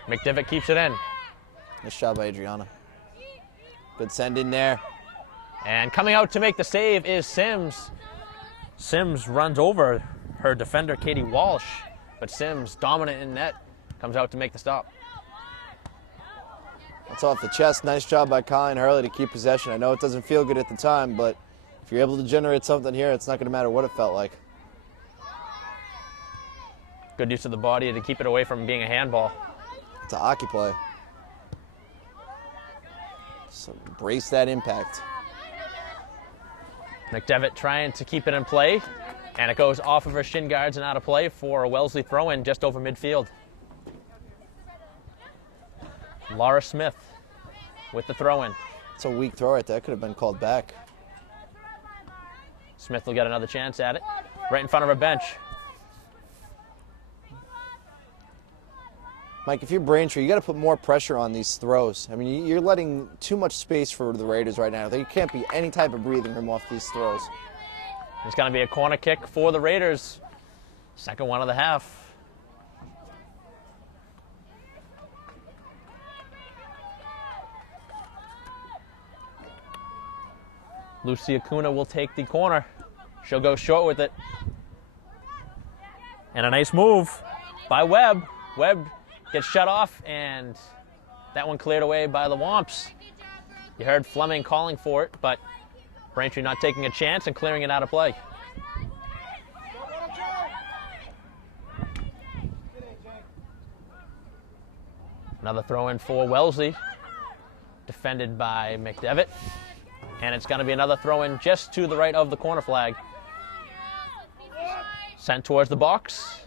McDevitt keeps it in. Nice job by Adriana. Good send in there. And coming out to make the save is Sims. Sims runs over her defender, Katie Walsh. But Sims, dominant in net, comes out to make the stop. That's off the chest. Nice job by Colleen Hurley to keep possession. I know it doesn't feel good at the time, but if you're able to generate something here, it's not going to matter what it felt like. Good use of the body to keep it away from being a handball. It's a hockey play. So brace that impact. McDevitt trying to keep it in play, and it goes off of her shin guards and out of play for a Wellesley throw-in just over midfield. Laura Smith with the throw-in. It's a weak throw right there. Could have been called back. Smith will get another chance at it, right in front of her bench. Mike, if you're Braintree, you got to put more pressure on these throws. I mean, you're letting too much space for the Raiders right now. There can't be any type of breathing room off these throws. It's going to be a corner kick for the Raiders. Second one of the half. Lucy Acuna will take the corner. She'll go short with it. And a nice move by Webb. Webb gets shut off, and that one cleared away by the Womps. You heard Fleming calling for it, but Braintree not taking a chance and clearing it out of play. Another throw in for Wellesley, defended by McDevitt. And it's going to be another throw in just to the right of the corner flag. Sent towards the box.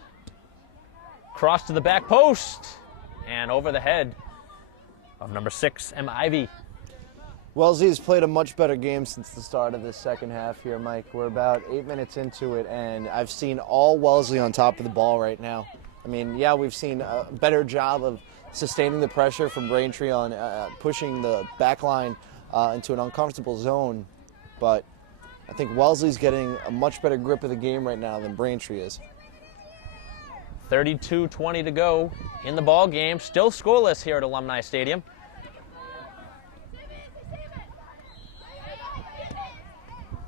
Cross to the back post. And over the head of number 6, M. Ivy. Wellesley has played a much better game since the start of this second half here, Mike. We're about 8 minutes into it, and I've seen all Wellesley on top of the ball right now. I mean, yeah, we've seen a better job of sustaining the pressure from Braintree on pushing the back line into an uncomfortable zone, but I think Wellesley's getting a much better grip of the game right now than Braintree is. 32-20 to go in the ball game. Still scoreless here at Alumni Stadium.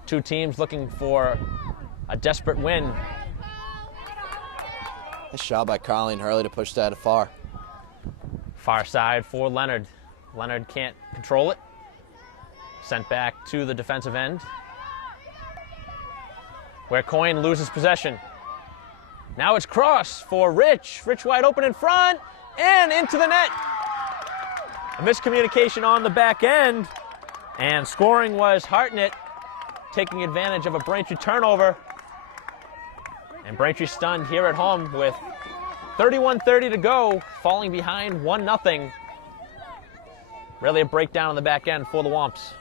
Two teams looking for a desperate win. Nice job by Colleen Hurley to push that far. Far side for Leonard. Leonard can't control it. Sent back to the defensive end, where Coyne loses possession. Now it's cross for Rich. Rich wide open in front and into the net. A miscommunication on the back end, and scoring was Hartnett, taking advantage of a Braintree turnover. And Braintree stunned here at home with 31-30 to go, falling behind 1-0. Really a breakdown on the back end for the Womps.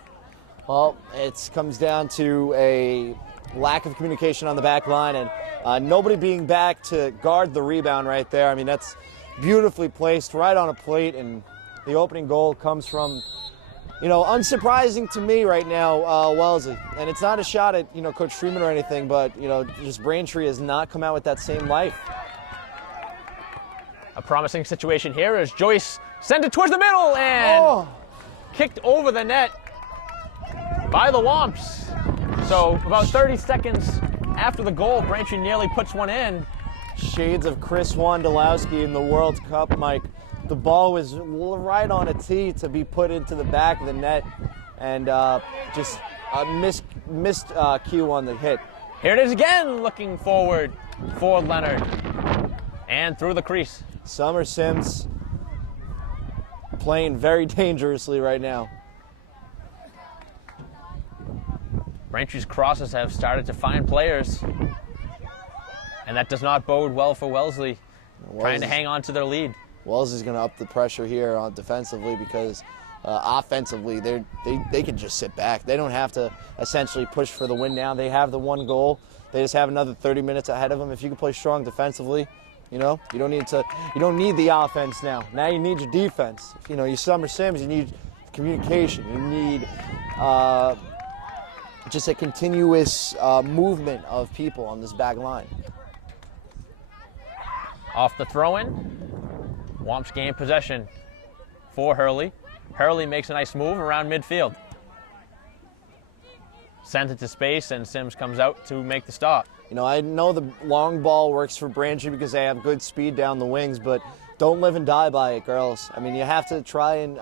Well, it comes down to a lack of communication on the back line and nobody being back to guard the rebound right there. I mean, that's beautifully placed right on a plate, and the opening goal comes from, unsurprising to me right now, Wellesley. And it's not a shot at, Coach Freeman or anything, but, just Braintree has not come out with that same life. A promising situation here as Joyce sent it towards the middle and kicked over the net by the Womps. So about 30 seconds after the goal, Braintree nearly puts one in. Shades of Chris Wondolowski in the World Cup, Mike. The ball was right on a tee to be put into the back of the net, and just a missed cue on the hit. Here it is again, looking forward for Leonard. And through the crease. Summer Sims playing very dangerously right now. Braintree's crosses have started to find players, and that does not bode well for Wellesley, trying to hang on to their lead. Wellesley's going to up the pressure here on defensively because offensively they can just sit back. They don't have to essentially push for the win now. They have the one goal. They just have another 30 minutes ahead of them. If you can play strong defensively, you don't need the offense now. Now you need your defense. You Summer Sims, you need communication. You need just a continuous movement of people on this back line. Off the throw-in, Womps gain possession for Hurley. Hurley makes a nice move around midfield. Sent it to space, and Sims comes out to make the stop. I know the long ball works for Braintree because they have good speed down the wings, but don't live and die by it, girls. I mean, you have to try and,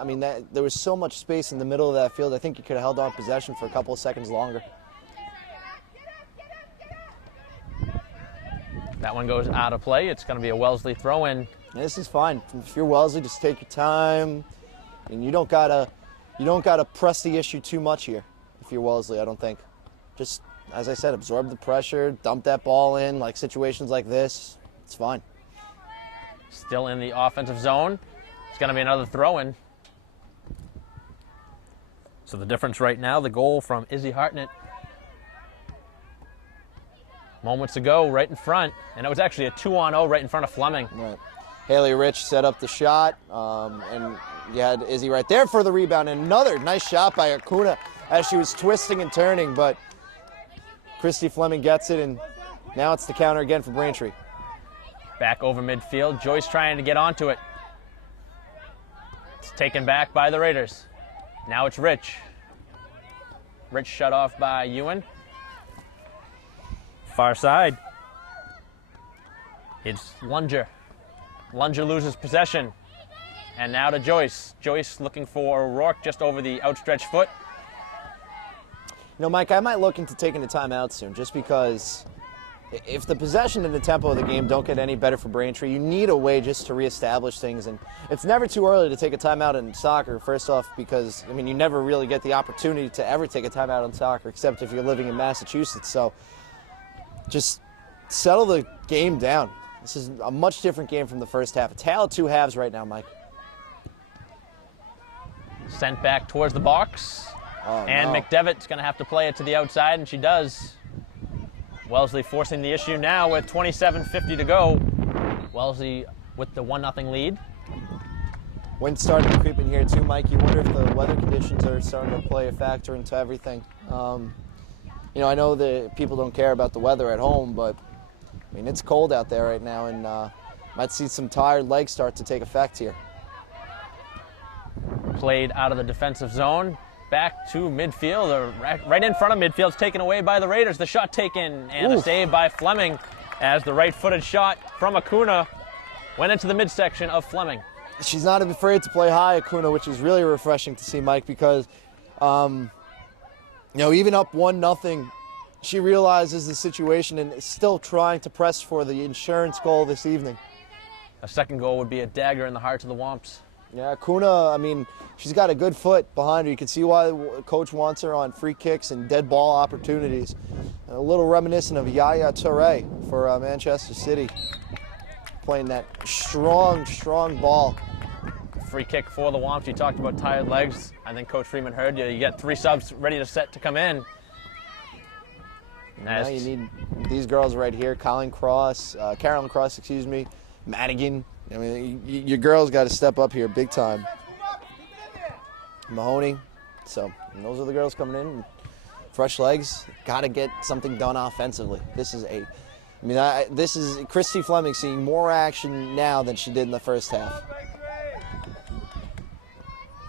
there was so much space in the middle of that field. I think you could have held on possession for a couple of seconds longer. That one goes out of play. It's going to be a Wellesley throw-in. This is fine. If you're Wellesley, just take your time, and you don't gotta press the issue too much here. If you're Wellesley, I don't think. Just, as I said, absorb the pressure, dump that ball in, like situations like this. It's fine. Still in the offensive zone. It's going to be another throw-in. So the difference right now, the goal from Izzy Hartnett moments ago, right in front, and it was actually a 2-on-0 right in front of Fleming. Right. Haley Rich set up the shot, and you had Izzy right there for the rebound. And another nice shot by Acuna as she was twisting and turning, but Christy Fleming gets it, and now it's the counter again for Braintree. Back over midfield, Joyce trying to get onto it. It's taken back by the Raiders. Now it's Rich. Rich shut off by Ewan. Far side. It's Lunger. Lunger loses possession. And now to Joyce. Joyce looking for O'Rourke just over the outstretched foot. You know, Mike, I might look into taking a timeout soon, just because if the possession and the tempo of the game don't get any better for Braintree, you need a way just to reestablish things. And it's never too early to take a timeout in soccer, first off, because, I mean, you never really get the opportunity to ever take a timeout in soccer, except if you're living in Massachusetts. So just settle the game down. This is a much different game from the first half. A tale of two halves right now, Mike. Sent back towards the box. And no. McDevitt's going to have to play it to the outside, and she does. Wellesley forcing the issue now with 27:50 to go. Wellesley with the 1-0 lead. Wind's starting to creep in here too, Mike. You wonder if the weather conditions are starting to play a factor into everything. You know, I know that people don't care about the weather at home, but I mean, it's cold out there right now, and might see some tired legs start to take effect here. Played out of the defensive zone. Back to midfield, or right in front of midfield. It's taken away by the Raiders. The shot taken, and a save by Fleming as the right-footed shot from Acuna went into the midsection of Fleming. She's not afraid to play high, Acuna, which is really refreshing to see, Mike, because, you know, even up 1-0, she realizes the situation and is still trying to press for the insurance goal this evening. A second goal would be a dagger in the hearts of the Womps. Yeah, Acuna, I mean, she's got a good foot behind her. You can see why the coach wants her on free kicks and dead ball opportunities. A little reminiscent of Yaya Touré for Manchester City. Playing that strong, strong ball. Free kick for the Womps. You talked about tired legs. I think Coach Freeman heard you. You get 3 subs ready to set to come in. Now you need these girls right here. Carolyn Cross, excuse me, Madigan. I mean, your girls got to step up here big time. Mahoney. So those are the girls coming in. Fresh legs. Got to get something done offensively. This is this is Christy Fleming seeing more action now than she did in the first half.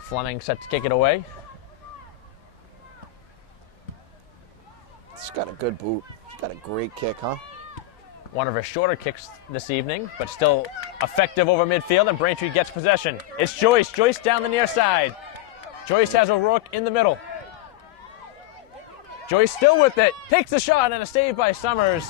Fleming set to kick it away. She's got a good boot. She's got a great kick, huh? One of her shorter kicks this evening, but still effective over midfield, and Braintree gets possession. It's Joyce. Joyce down the near side. Joyce has O'Rourke in the middle. Joyce still with it. Takes the shot, and a save by Summers.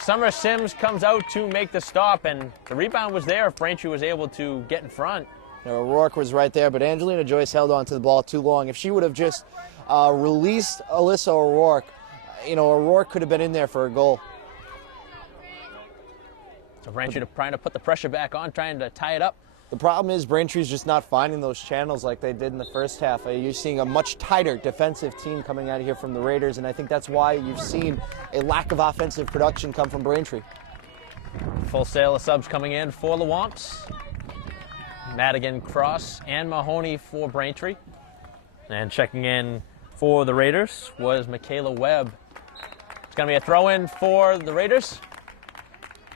Summer Sims comes out to make the stop, and the rebound was there if Braintree was able to get in front. You know, O'Rourke was right there, but Angelina Joyce held on to the ball too long. If she would have just released Alyssa O'Rourke, you know, O'Rourke could have been in there for a goal. So Braintree trying to put the pressure back on, trying to tie it up. The problem is Braintree's just not finding those channels like they did in the first half. You're seeing a much tighter defensive team coming out of here from the Raiders, and I think that's why you've seen a lack of offensive production come from Braintree. Full sale of subs coming in for the Womps. Madigan, Cross, and Mahoney for Braintree. And checking in for the Raiders was Michaela Webb. It's going to be a throw-in for the Raiders.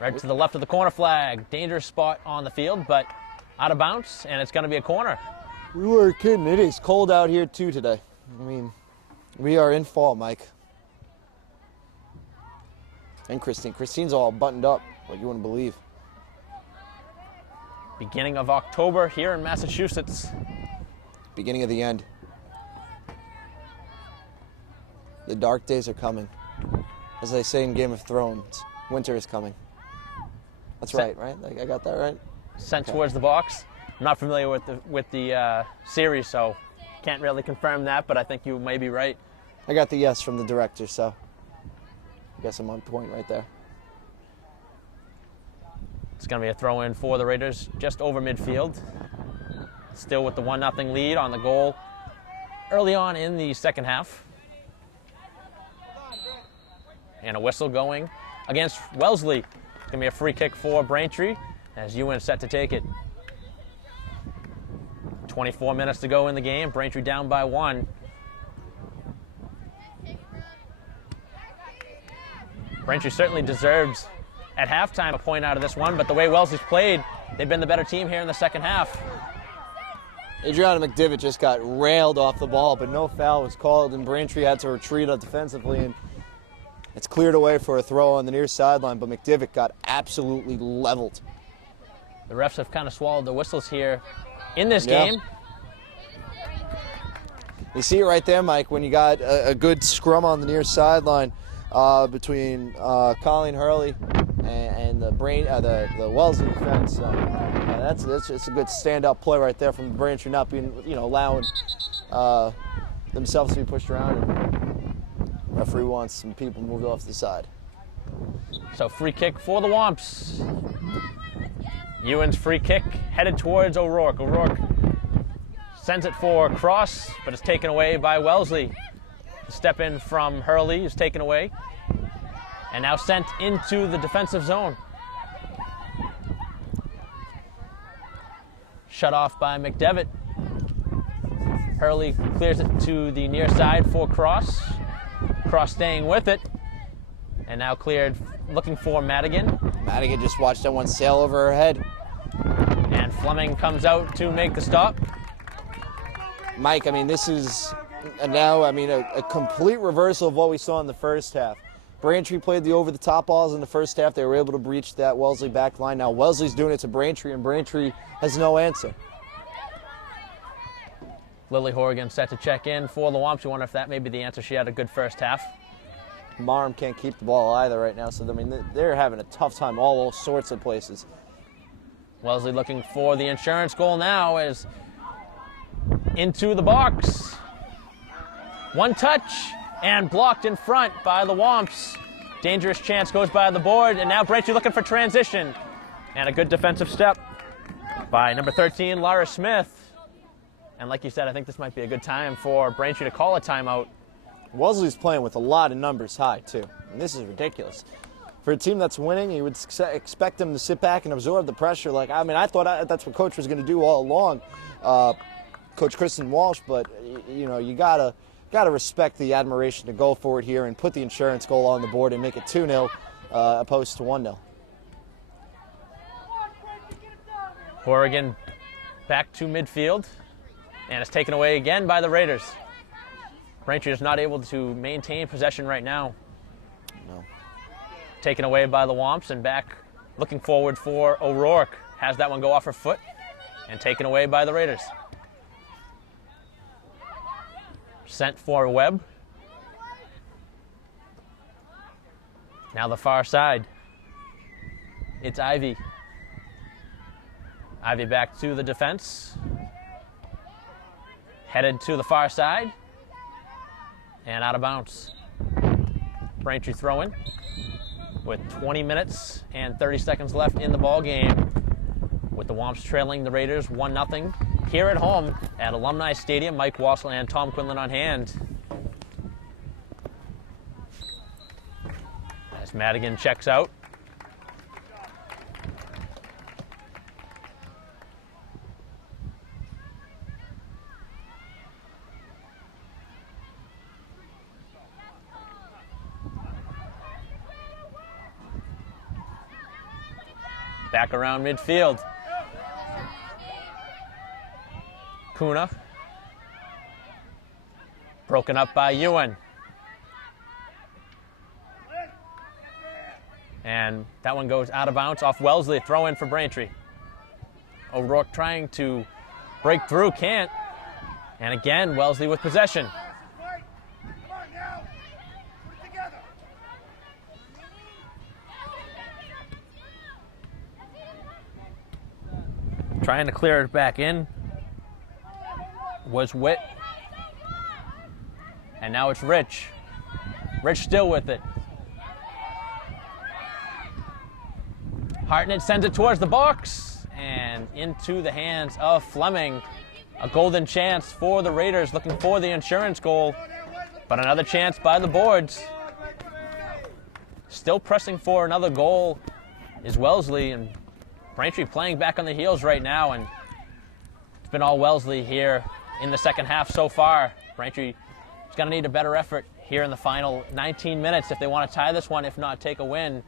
Right to the left of the corner flag. Dangerous spot on the field, but out of bounds, and it's going to be a corner. We were kidding. It is cold out here, too, today. I mean, we are in fall, Mike. And Christine. Christine's all buttoned up, like you wouldn't believe. Beginning of October here in Massachusetts. Beginning of the end. The dark days are coming. As they say in Game of Thrones, winter is coming. That's right? Like, I got that right? Sent towards the box. I'm not familiar with the series, so can't really confirm that, but I think you may be right. I got the yes from the director, so I guess I'm on point right there. It's going to be a throw-in for the Raiders just over midfield. Still with the 1-0 lead on the goal early on in the second half. And a whistle going against Wellesley. It's going to be a free kick for Braintree as Ewan set to take it. 24 minutes to go in the game. Braintree down by 1. Braintree certainly deserves at halftime a point out of this one, but the way Wellesley's played, they've been the better team here in the second half. Adriana McDivitt just got railed off the ball, but no foul was called, and Braintree had to retreat defensively. And It's cleared away for a throw on the near sideline, but McDivitt got absolutely leveled. The refs have kind of swallowed the whistles here in this game. You see it right there, Mike, when you got a good scrum on the near sideline between Colleen Hurley and the Wellesley defense. That's a good standout play right there from Braintree, not being, allowing themselves to be pushed around. And referee wants some people moved off the side. So free kick for the Womps. Ewan's free kick headed towards O'Rourke. O'Rourke sends it for cross, but it's taken away by Wellesley. Step in from Hurley is taken away and now sent into the defensive zone. Shut off by McDevitt. Hurley clears it to the near side for Cross. Cross staying with it. And now cleared, looking for Madigan. Madigan just watched that one sail over her head. And Fleming comes out to make the stop. Mike, this is now, a complete reversal of what we saw in the first half. Braintree played the over-the-top balls in the first half. They were able to breach that Wellesley back line. Now Wellesley's doing it to Braintree, and Braintree has no answer. Lily Horgan set to check in for the Womps. You wonder if that may be the answer. She had a good first half. Marham can't keep the ball either right now, so they're having a tough time all sorts of places. Wellesley looking for the insurance goal now as into the box. One touch and blocked in front by the Womps. Dangerous chance goes by the board, and now Braintree looking for transition. And a good defensive step by number 13, Lara Smith. And like you said, I think this might be a good time for Braintree to call a timeout. Wellesley's playing with a lot of numbers high, too. And this is ridiculous. For a team that's winning, you would expect them to sit back and absorb the pressure. I thought that's what Coach was going to do all along, Coach Kristen Walsh. But, you gotta respect the admiration to go for it here and put the insurance goal on the board and make it 2-0 opposed to 1-0. Horgan back to midfield, and it's taken away again by the Raiders. Braintree is not able to maintain possession right now. No. Taken away by the Womps, and back looking forward for O'Rourke. Has that one go off her foot and taken away by the Raiders. Sent for Webb. Now the far side. It's Ivy. Ivy back to the defense. Headed to the far side. And out of bounds. Braintree throwing with 20 minutes and 30 seconds left in the ball game, with the Womps trailing the Raiders 1-0 here at home at Alumni Stadium. Mike Wassel and Tom Quinlan on hand. As Madigan checks out. Back around midfield. Kuna. Broken up by Ewan. And that one goes out of bounds off Wellesley. Throw in for Braintree. O'Rourke trying to break through, can't. And again, Wellesley with possession. Trying to clear it back in was Witt. And now it's Rich. Rich still with it. Hartnett sends it towards the box and into the hands of Fleming. A golden chance for the Raiders, looking for the insurance goal. But another chance by the boards. Still pressing for another goal is Wellesley, and Braintree playing back on the heels right now, and it's been all Wellesley here in the second half so far. Braintree is going to need a better effort here in the final 19 minutes if they want to tie this one, if not take a win.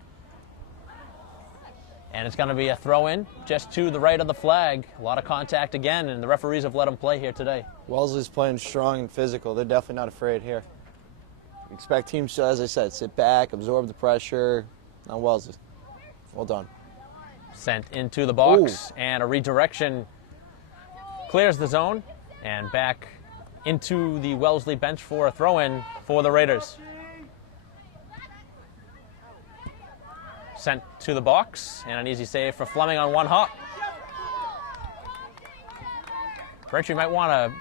And it's going to be a throw-in just to the right of the flag. A lot of contact again, and the referees have let them play here today. Wellesley's playing strong and physical. They're definitely not afraid here. expect teams to, as I said, sit back, absorb the pressure. Now Wellesley. Well done. Sent into the box, and a redirection clears the zone, and back into the Wellesley bench for a throw-in for the Raiders. Sent to the box, and an easy save for Fleming on one hop. Braintree might want to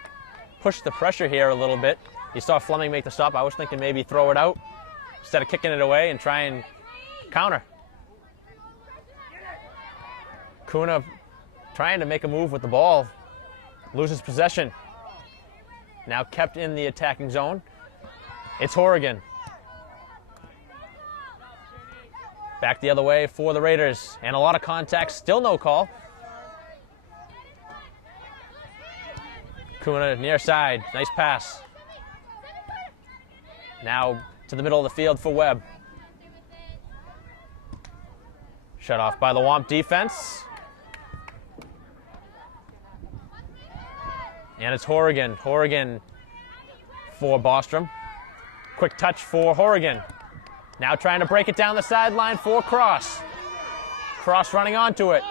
push the pressure here a little bit. You saw Fleming make the stop. I was thinking maybe throw it out instead of kicking it away and try and counter. Kuna trying to make a move with the ball, loses possession. Now kept in the attacking zone. It's Horrigan. Back the other way for the Raiders, and a lot of contact, still no call. Kuna near side, nice pass. Now to the middle of the field for Webb. Shut off by the Womp defense. And it's Horrigan. Horrigan for Bostrom. Quick touch for Horrigan. Now trying to break it down the sideline for Cross. Cross running onto it.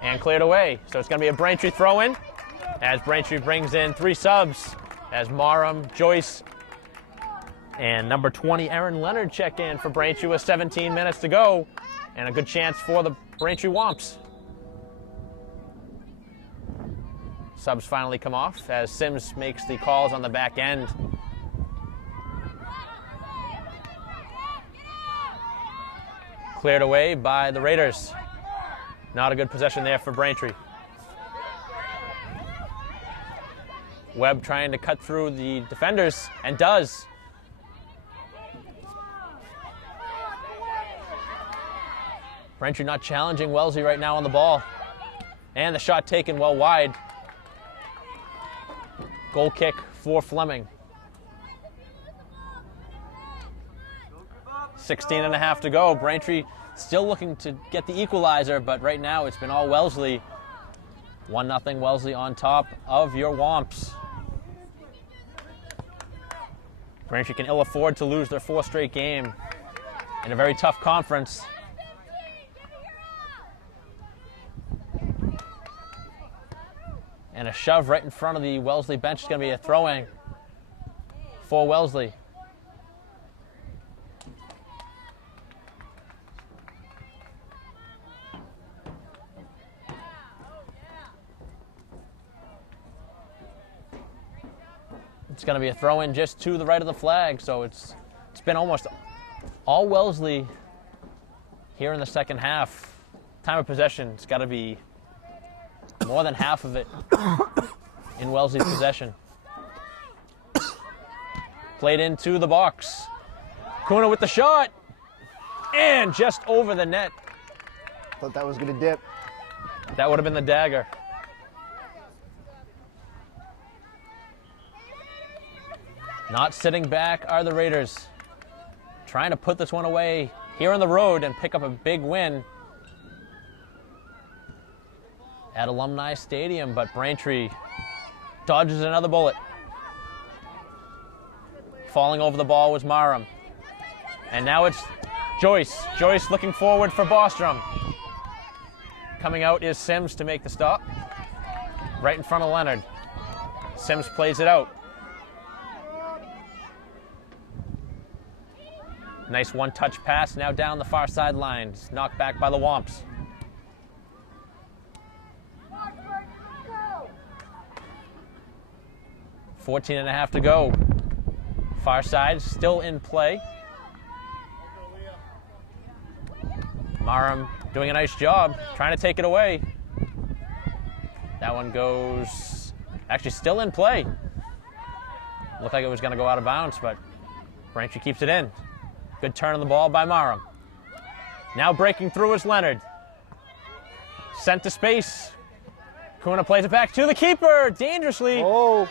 And cleared away. So it's going to be a Braintree throw-in as Braintree brings in 3 subs as Marham, Joyce, and number 20, Aaron Leonard, check in for Braintree with 17 minutes to go. And a good chance for the Braintree Womps. Subs finally come off as Sims makes the calls on the back end. Cleared away by the Raiders. Not a good possession there for Braintree. Webb trying to cut through the defenders, and does. Braintree not challenging Wellesley right now on the ball. And the shot taken well wide. Goal kick for Fleming. 16 and a half to go. Braintree still looking to get the equalizer, but right now it's been all Wellesley. 1-0 Wellesley on top of your Womps. Braintree can ill afford to lose their 4th straight game in a very tough conference. And a shove right in front of the Wellesley bench is going to be a throw-in for Wellesley. It's going to be a throw-in just to the right of the flag, so it's been almost all Wellesley here in the second half. Time of possession, it's got to be more than half of it in Wellesley's possession. Played into the box. Kuna with the shot. And just over the net. Thought that was going to dip. That would have been the dagger. Not sitting back are the Raiders. Trying to put this one away here on the road and pick up a big win at Alumni Stadium, but Braintree dodges another bullet. Falling over the ball was Marham. And now it's Joyce. Joyce looking forward for Bostrom. Coming out is Sims to make the stop. Right in front of Leonard. Sims plays it out. Nice one-touch pass now down the far sideline. Knocked back by the Womps. $14 and a half to go. Far side still in play. Marham doing a nice job, trying to take it away. That one goes, actually still in play. Looked like it was going to go out of bounds, but Braintree keeps it in. Good turn on the ball by Marham. Now breaking through is Leonard. Sent to space. Kuna plays it back to the keeper, dangerously,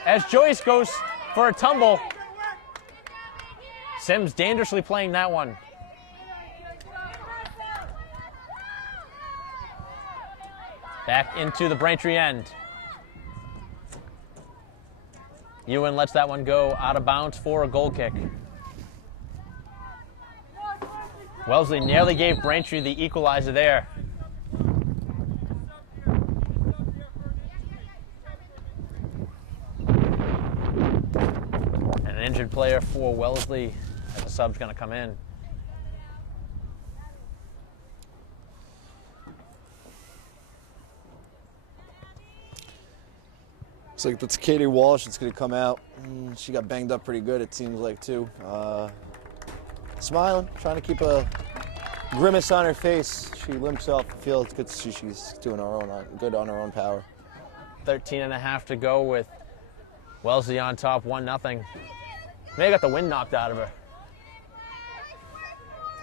as Joyce goes for a tumble. Sims dangerously playing that one. Back into the Braintree end. Ewan lets that one go out of bounds for a goal kick. Wellesley nearly gave Braintree the equalizer there. And an injured player for Wellesley as the sub's going to come in. Looks like that's Katie Walsh that's going to come out. She got banged up pretty good, it seems like, too. Smiling, trying to keep a grimace on her face. She limps off the field. It's good to see she's doing good on her own power. 13.5 to go with Wellesley on top, 1-0. May have got the wind knocked out of her.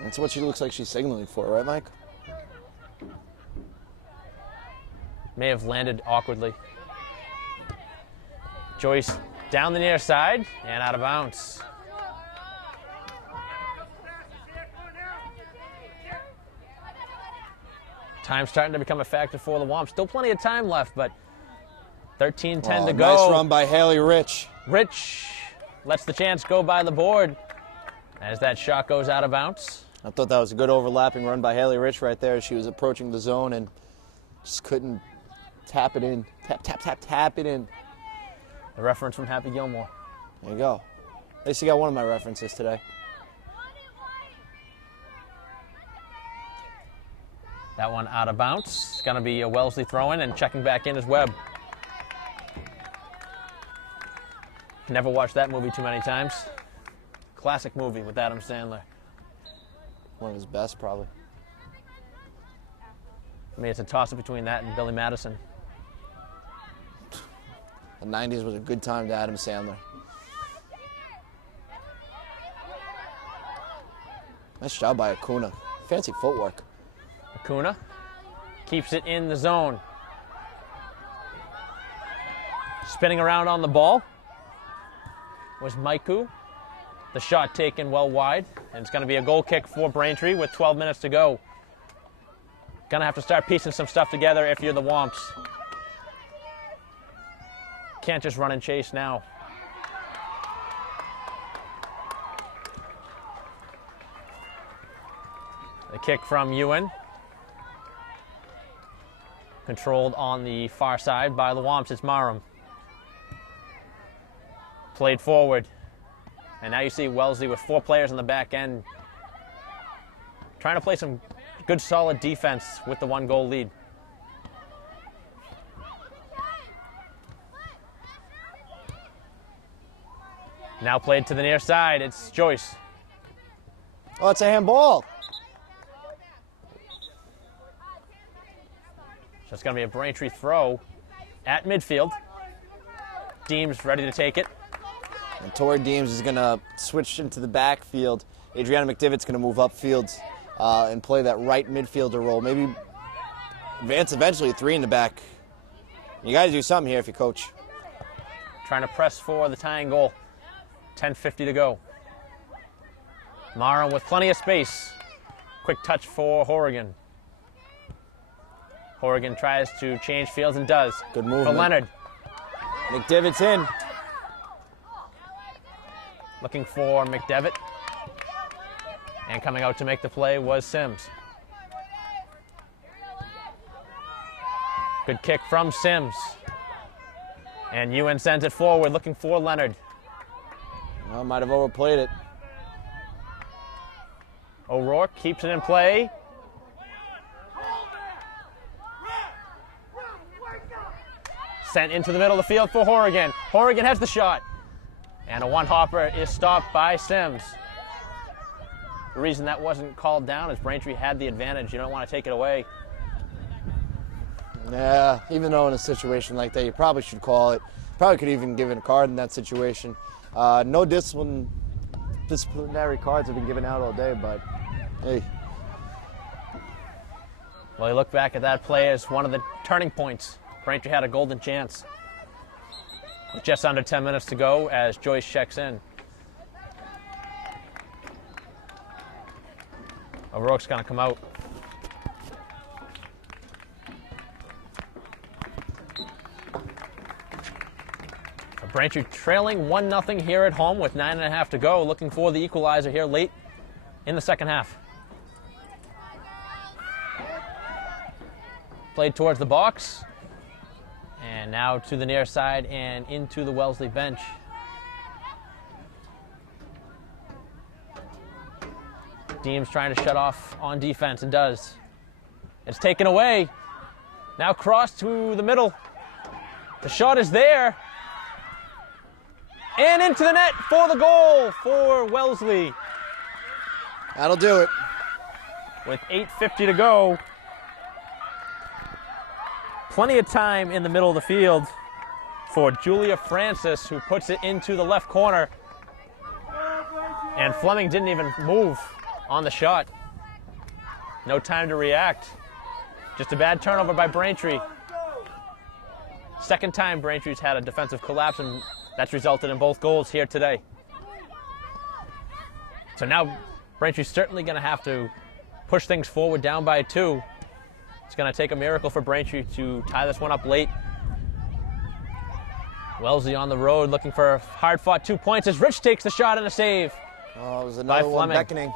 That's what she looks like she's signaling for, right, Mike? May have landed awkwardly. Joyce down the near side and out of bounds. Time starting to become a factor for the Womps. Still plenty of time left, but 13-10 to go. Nice run by Haley Rich. Rich lets the chance go by the board as that shot goes out of bounds. I thought that was a good overlapping run by Haley Rich right there. She was approaching the zone and just couldn't tap it in. Tap it in. The reference from Happy Gilmore. There you go. At least you got one of my references today. That one out of bounds. It's going to be a Wellesley throw-in, and checking back in is Webb. Never watched that movie too many times. Classic movie with Adam Sandler. One of his best, probably. I mean, it's a toss-up between that and Billy Madison. The 90s was a good time to Adam Sandler. Nice job by Acuna. Fancy footwork. Acuna keeps it in the zone. Spinning around on the ball was Maiku. The shot taken well wide, and it's going to be a goal kick for Braintree with 12 minutes to go. Going to have to start piecing some stuff together if you're the Womps. Can't just run and chase now. The kick from Ewan. Controlled on the far side by the Womps. It's Marum. Played forward. And now you see Wellesley with 4 players on the back end. Trying to play some good solid defense with the 1-goal lead. Now played to the near side. It's Joyce. Oh, it's a handball. So it's going to be a Braintree throw at midfield. Deems ready to take it. And Tori Deems is going to switch into the backfield. Adriana McDivitt's going to move upfield and play that right midfielder role. Maybe advance eventually 3 in the back. You got to do something here if you coach. Trying to press for the tying goal. 10:50 to go. Marum with plenty of space. Quick touch for Horrigan. Horrigan tries to change fields and does. Good movement. For Leonard. McDivitt's in. Looking for McDevitt. And coming out to make the play was Sims. Good kick from Sims. And Ewan sends it forward looking for Leonard. I might have overplayed it. O'Rourke keeps it in play. Sent into the middle of the field for Horrigan. Horrigan has the shot. And a one-hopper is stopped by Sims. The reason that wasn't called down is Braintree had the advantage. You don't want to take it away. Yeah, even though in a situation like that, you probably should call it. Probably could even give it a card in that situation. No disciplinary cards have been given out all day, but hey. Well, you look back at that play as one of the turning points. Braintree had a golden chance. With just under 10 minutes to go as Joyce checks in. O'Rourke's going to come out. Braintree trailing 1-0 here at home with 9.5 to go, looking for the equalizer here late in the second half. played towards the box. And now to the near side and into the Wellesley bench. Deems trying to shut off on defense and does. It's taken away. Now cross to the middle. The shot is there. And into the net for the goal for Wellesley. That'll do it. With 8:50 to go. Plenty of time in the middle of the field for Julia Francis, who puts it into the left corner. And Fleming didn't even move on the shot. No time to react. Just a bad turnover by Braintree. Second time Braintree's had a defensive collapse, and that's resulted in both goals here today. So now Braintree's certainly going to have to push things forward, down by 2. It's going to take a miracle for Braintree to tie this one up late. Wellesley on the road looking for a hard-fought 2 points as Rich takes the shot and a save. Oh, it was another one beckoning.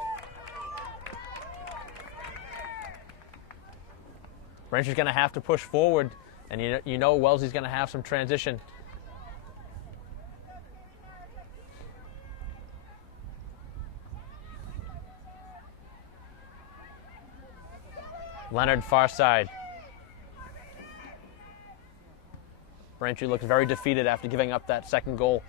Braintree's going to have to push forward, and you know Wellesley's going to have some transition. Leonard, far side. Braintree looks very defeated after giving up that second goal.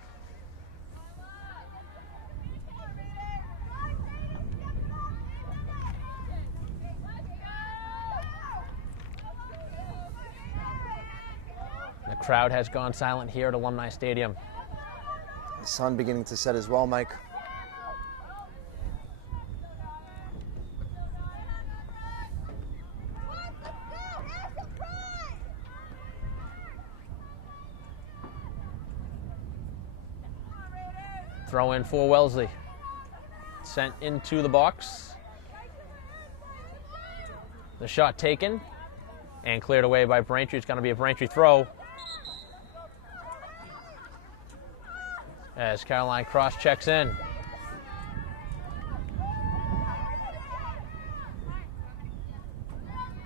The crowd has gone silent here at Alumni Stadium. The sun beginning to set as well, Mike. Throw in for Wellesley. Sent into the box. The shot taken and cleared away by Braintree. It's going to be a Braintree throw. As Caroline Cross checks in.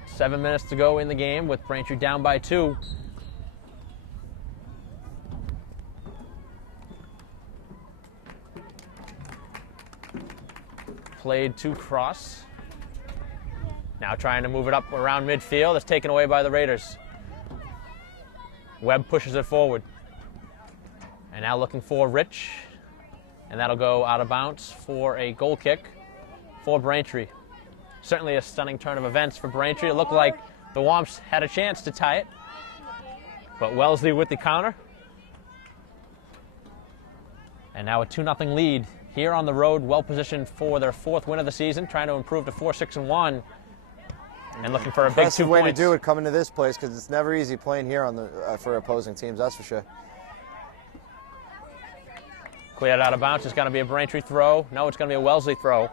Seven minutes to go in the game with Braintree down by 2. Played to Cross. Now trying to move it up around midfield. It's taken away by the Raiders. Webb pushes it forward. And now looking for Rich. And that'll go out of bounds for a goal kick for Braintree. Certainly a stunning turn of events for Braintree. It looked like the Womps had a chance to tie it. But Wellesley with the counter. And now a 2-0 lead here on the road, well positioned for their 4th win of the season, trying to improve to 4-6-1, and looking for a big 2 points. Way to do it coming to this place, because it's never easy playing here on the for opposing teams. That's for sure. Cleared out of bounds. It's going to be a Braintree throw. No, it's going to be a Wellesley throw.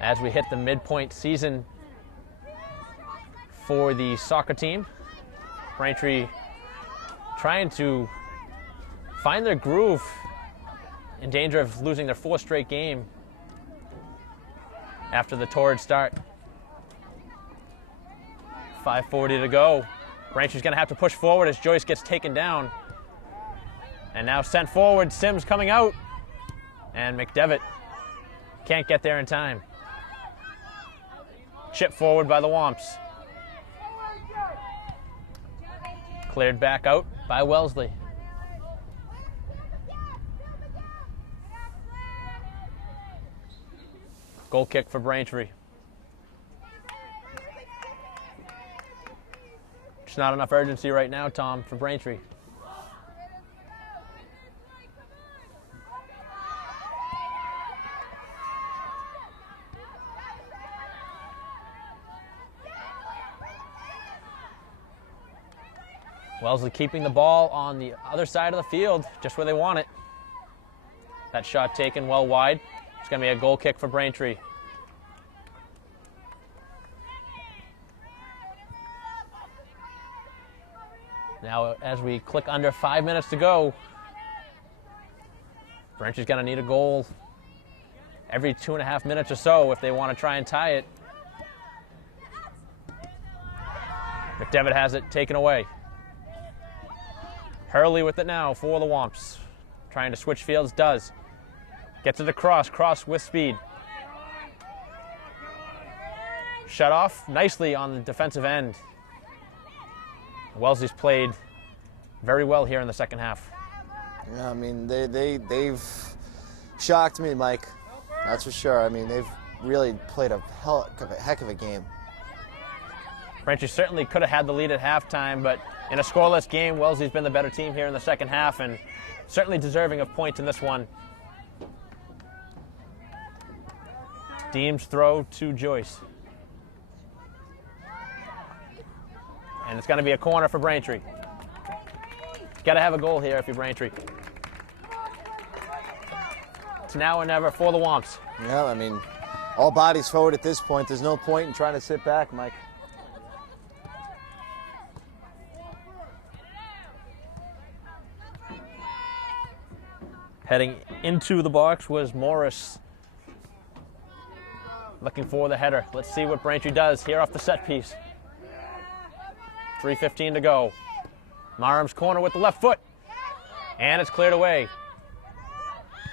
As we hit the midpoint season for the soccer team, Braintree trying to find their groove, in danger of losing their 4th straight game after the torrid start. 5:40 to go. Braintree's going to have to push forward as Joyce gets taken down. And now sent forward, Sims coming out. And McDevitt can't get there in time. Chip forward by the Womps. Cleared back out by Wellesley. Goal kick for Braintree. Just not enough urgency right now, Tom, for Braintree. Wellesley keeping the ball on the other side of the field, just where they want it. That shot taken well wide. It's going to be a goal kick for Braintree. Now, as we click under 5 minutes to go, Braintree's going to need a goal every 2.5 minutes or so if they want to try and tie it. McDevitt has it taken away. Hurley with it now for the Womps. Trying to switch fields, does. Gets it across, cross with speed. Shut off nicely on the defensive end. Wellesley's played very well here in the second half. Yeah, I mean, they've shocked me, Mike. That's for sure. I mean, they've really played a heck of a game. Braintree certainly could have had the lead at halftime, but in a scoreless game, Wellesley's been the better team here in the second half and certainly deserving of points in this one. Deems throw to Joyce. And it's going to be a corner for Braintree. Got to have a goal here if you're Braintree. It's now or never for the Womps. Yeah, I mean, all bodies forward at this point. There's no point in trying to sit back, Mike. Heading into the box was Morris. Looking for the header. Let's see what Braintree does here off the set piece. 3:15 to go. Marham's corner with the left foot. And it's cleared away.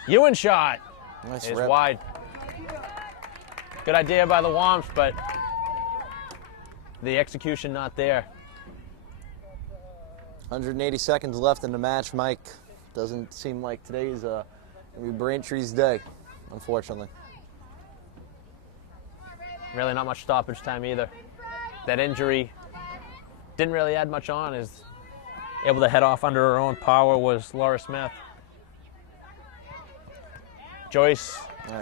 Ewan shot Nice is rip. wide. Good idea by the Womps, but the execution not there. 180 seconds left in the match, Mike. Doesn't seem like today's gonna be Braintree's day, unfortunately. Really not much stoppage time either. That injury didn't really add much on. Is able to head off under her own power was Laura Smith. Joyce,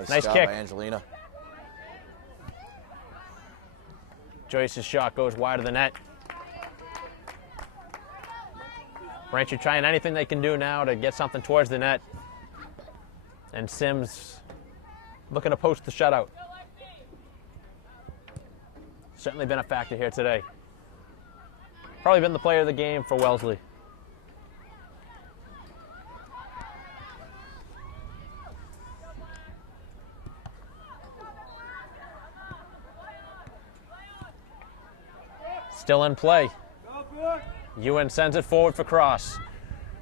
nice job kick. by Angelina. Joyce's shot goes wide of the net. Braintree trying anything they can do now to get something towards the net. And Sims looking to post the shutout. Certainly been a factor here today. Probably been the player of the game for Wellesley. Still in play. Ewan sends it forward for Cross.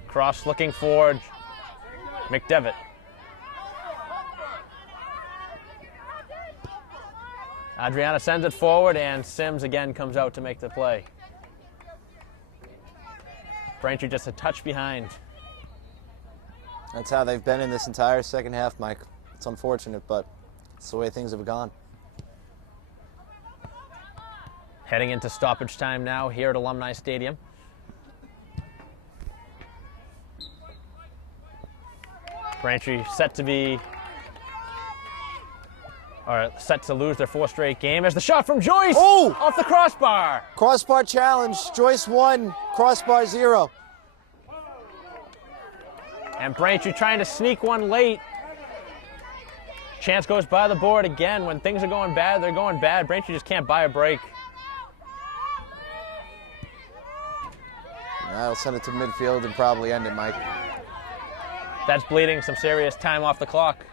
Cross looking for McDevitt. Adriana sends it forward, and Sims again comes out to make the play. Braintree just a touch behind. That's how they've been in this entire second half, Mike. It's unfortunate, but it's the way things have gone. Heading into stoppage time now here at Alumni Stadium. Braintree set to lose their 4th straight game. As the shot from Joyce off the crossbar. Crossbar challenge. Joyce 1, crossbar 0. And Braintree trying to sneak one late. Chance goes by the board again. When things are going bad, they're going bad. Braintree just can't buy a break. That'll send it to midfield and probably end it, Mike. That's bleeding some serious time off the clock.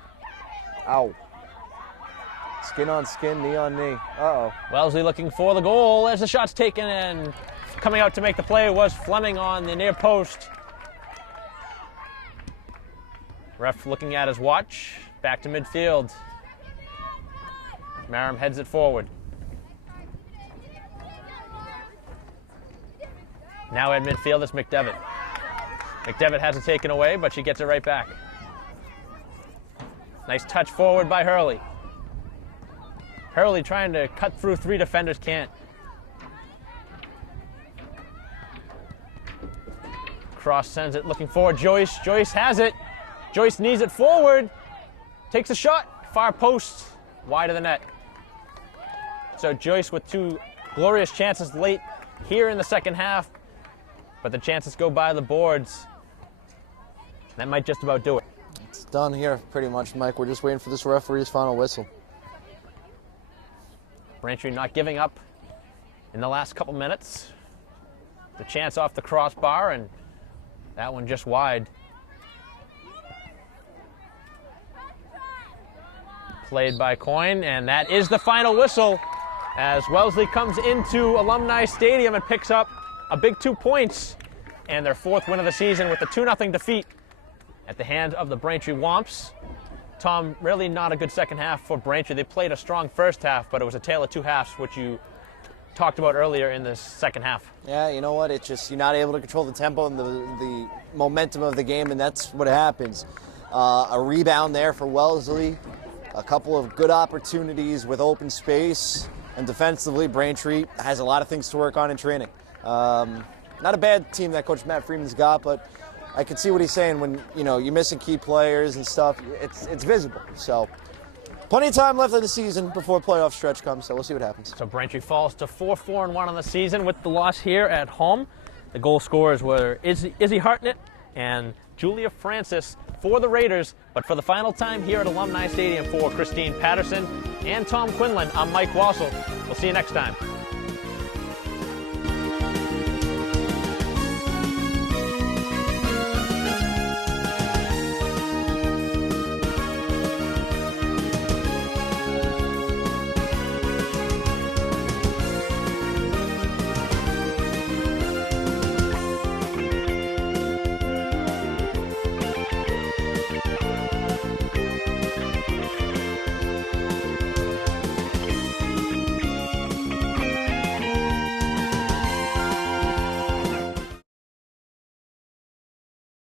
Ow. Skin on skin, knee on knee. Uh-oh. Wellesley looking for the goal as the shot's taken, and coming out to make the play was Fleming on the near post. Ref looking at his watch. Back to midfield. Maram heads it forward. Now at midfield, it's McDevitt. McDevitt has it taken away, but she gets it right back. Nice touch forward by Hurley. Hurley trying to cut through 3 defenders, can't. Cross sends it looking for Joyce. Joyce has it. Joyce knees it forward. Takes a shot. Far post. Wide of the net. So Joyce with 2 glorious chances late here in the second half. But the chances go by the boards. That might just about do it. It's done here pretty much, Mike. We're just waiting for this referee's final whistle. Braintree not giving up in the last couple minutes. The chance off the crossbar, and that one just wide. Played by Coyne, and that is the final whistle as Wellesley comes into Alumni Stadium and picks up a big 2 points and their 4th win of the season with a 2-0 defeat at the hand of the Braintree Womps. Tom, really not a good second half for Braintree. They played a strong first half, but it was a tale of 2 halves, which you talked about earlier in the second half. Yeah, you know what? It's just you're not able to control the tempo and the momentum of the game, and that's what happens. A rebound there for Wellesley. A couple of good opportunities with open space, and defensively, Braintree has a lot of things to work on in training. Not a bad team that Coach Matt Freeman's got, but I can see what he's saying when you're missing key players and stuff. It's visible. So plenty of time left in the season before playoff stretch comes. So we'll see what happens. So Braintree falls to 4-4-1 on the season with the loss here at home. The goal scorers were Izzy Hartnett and Julia Francis for the Raiders, but for the final time here at Alumni Stadium for Christine Patterson and Tom Quinlan, I'm Mike Wassel. We'll see you next time.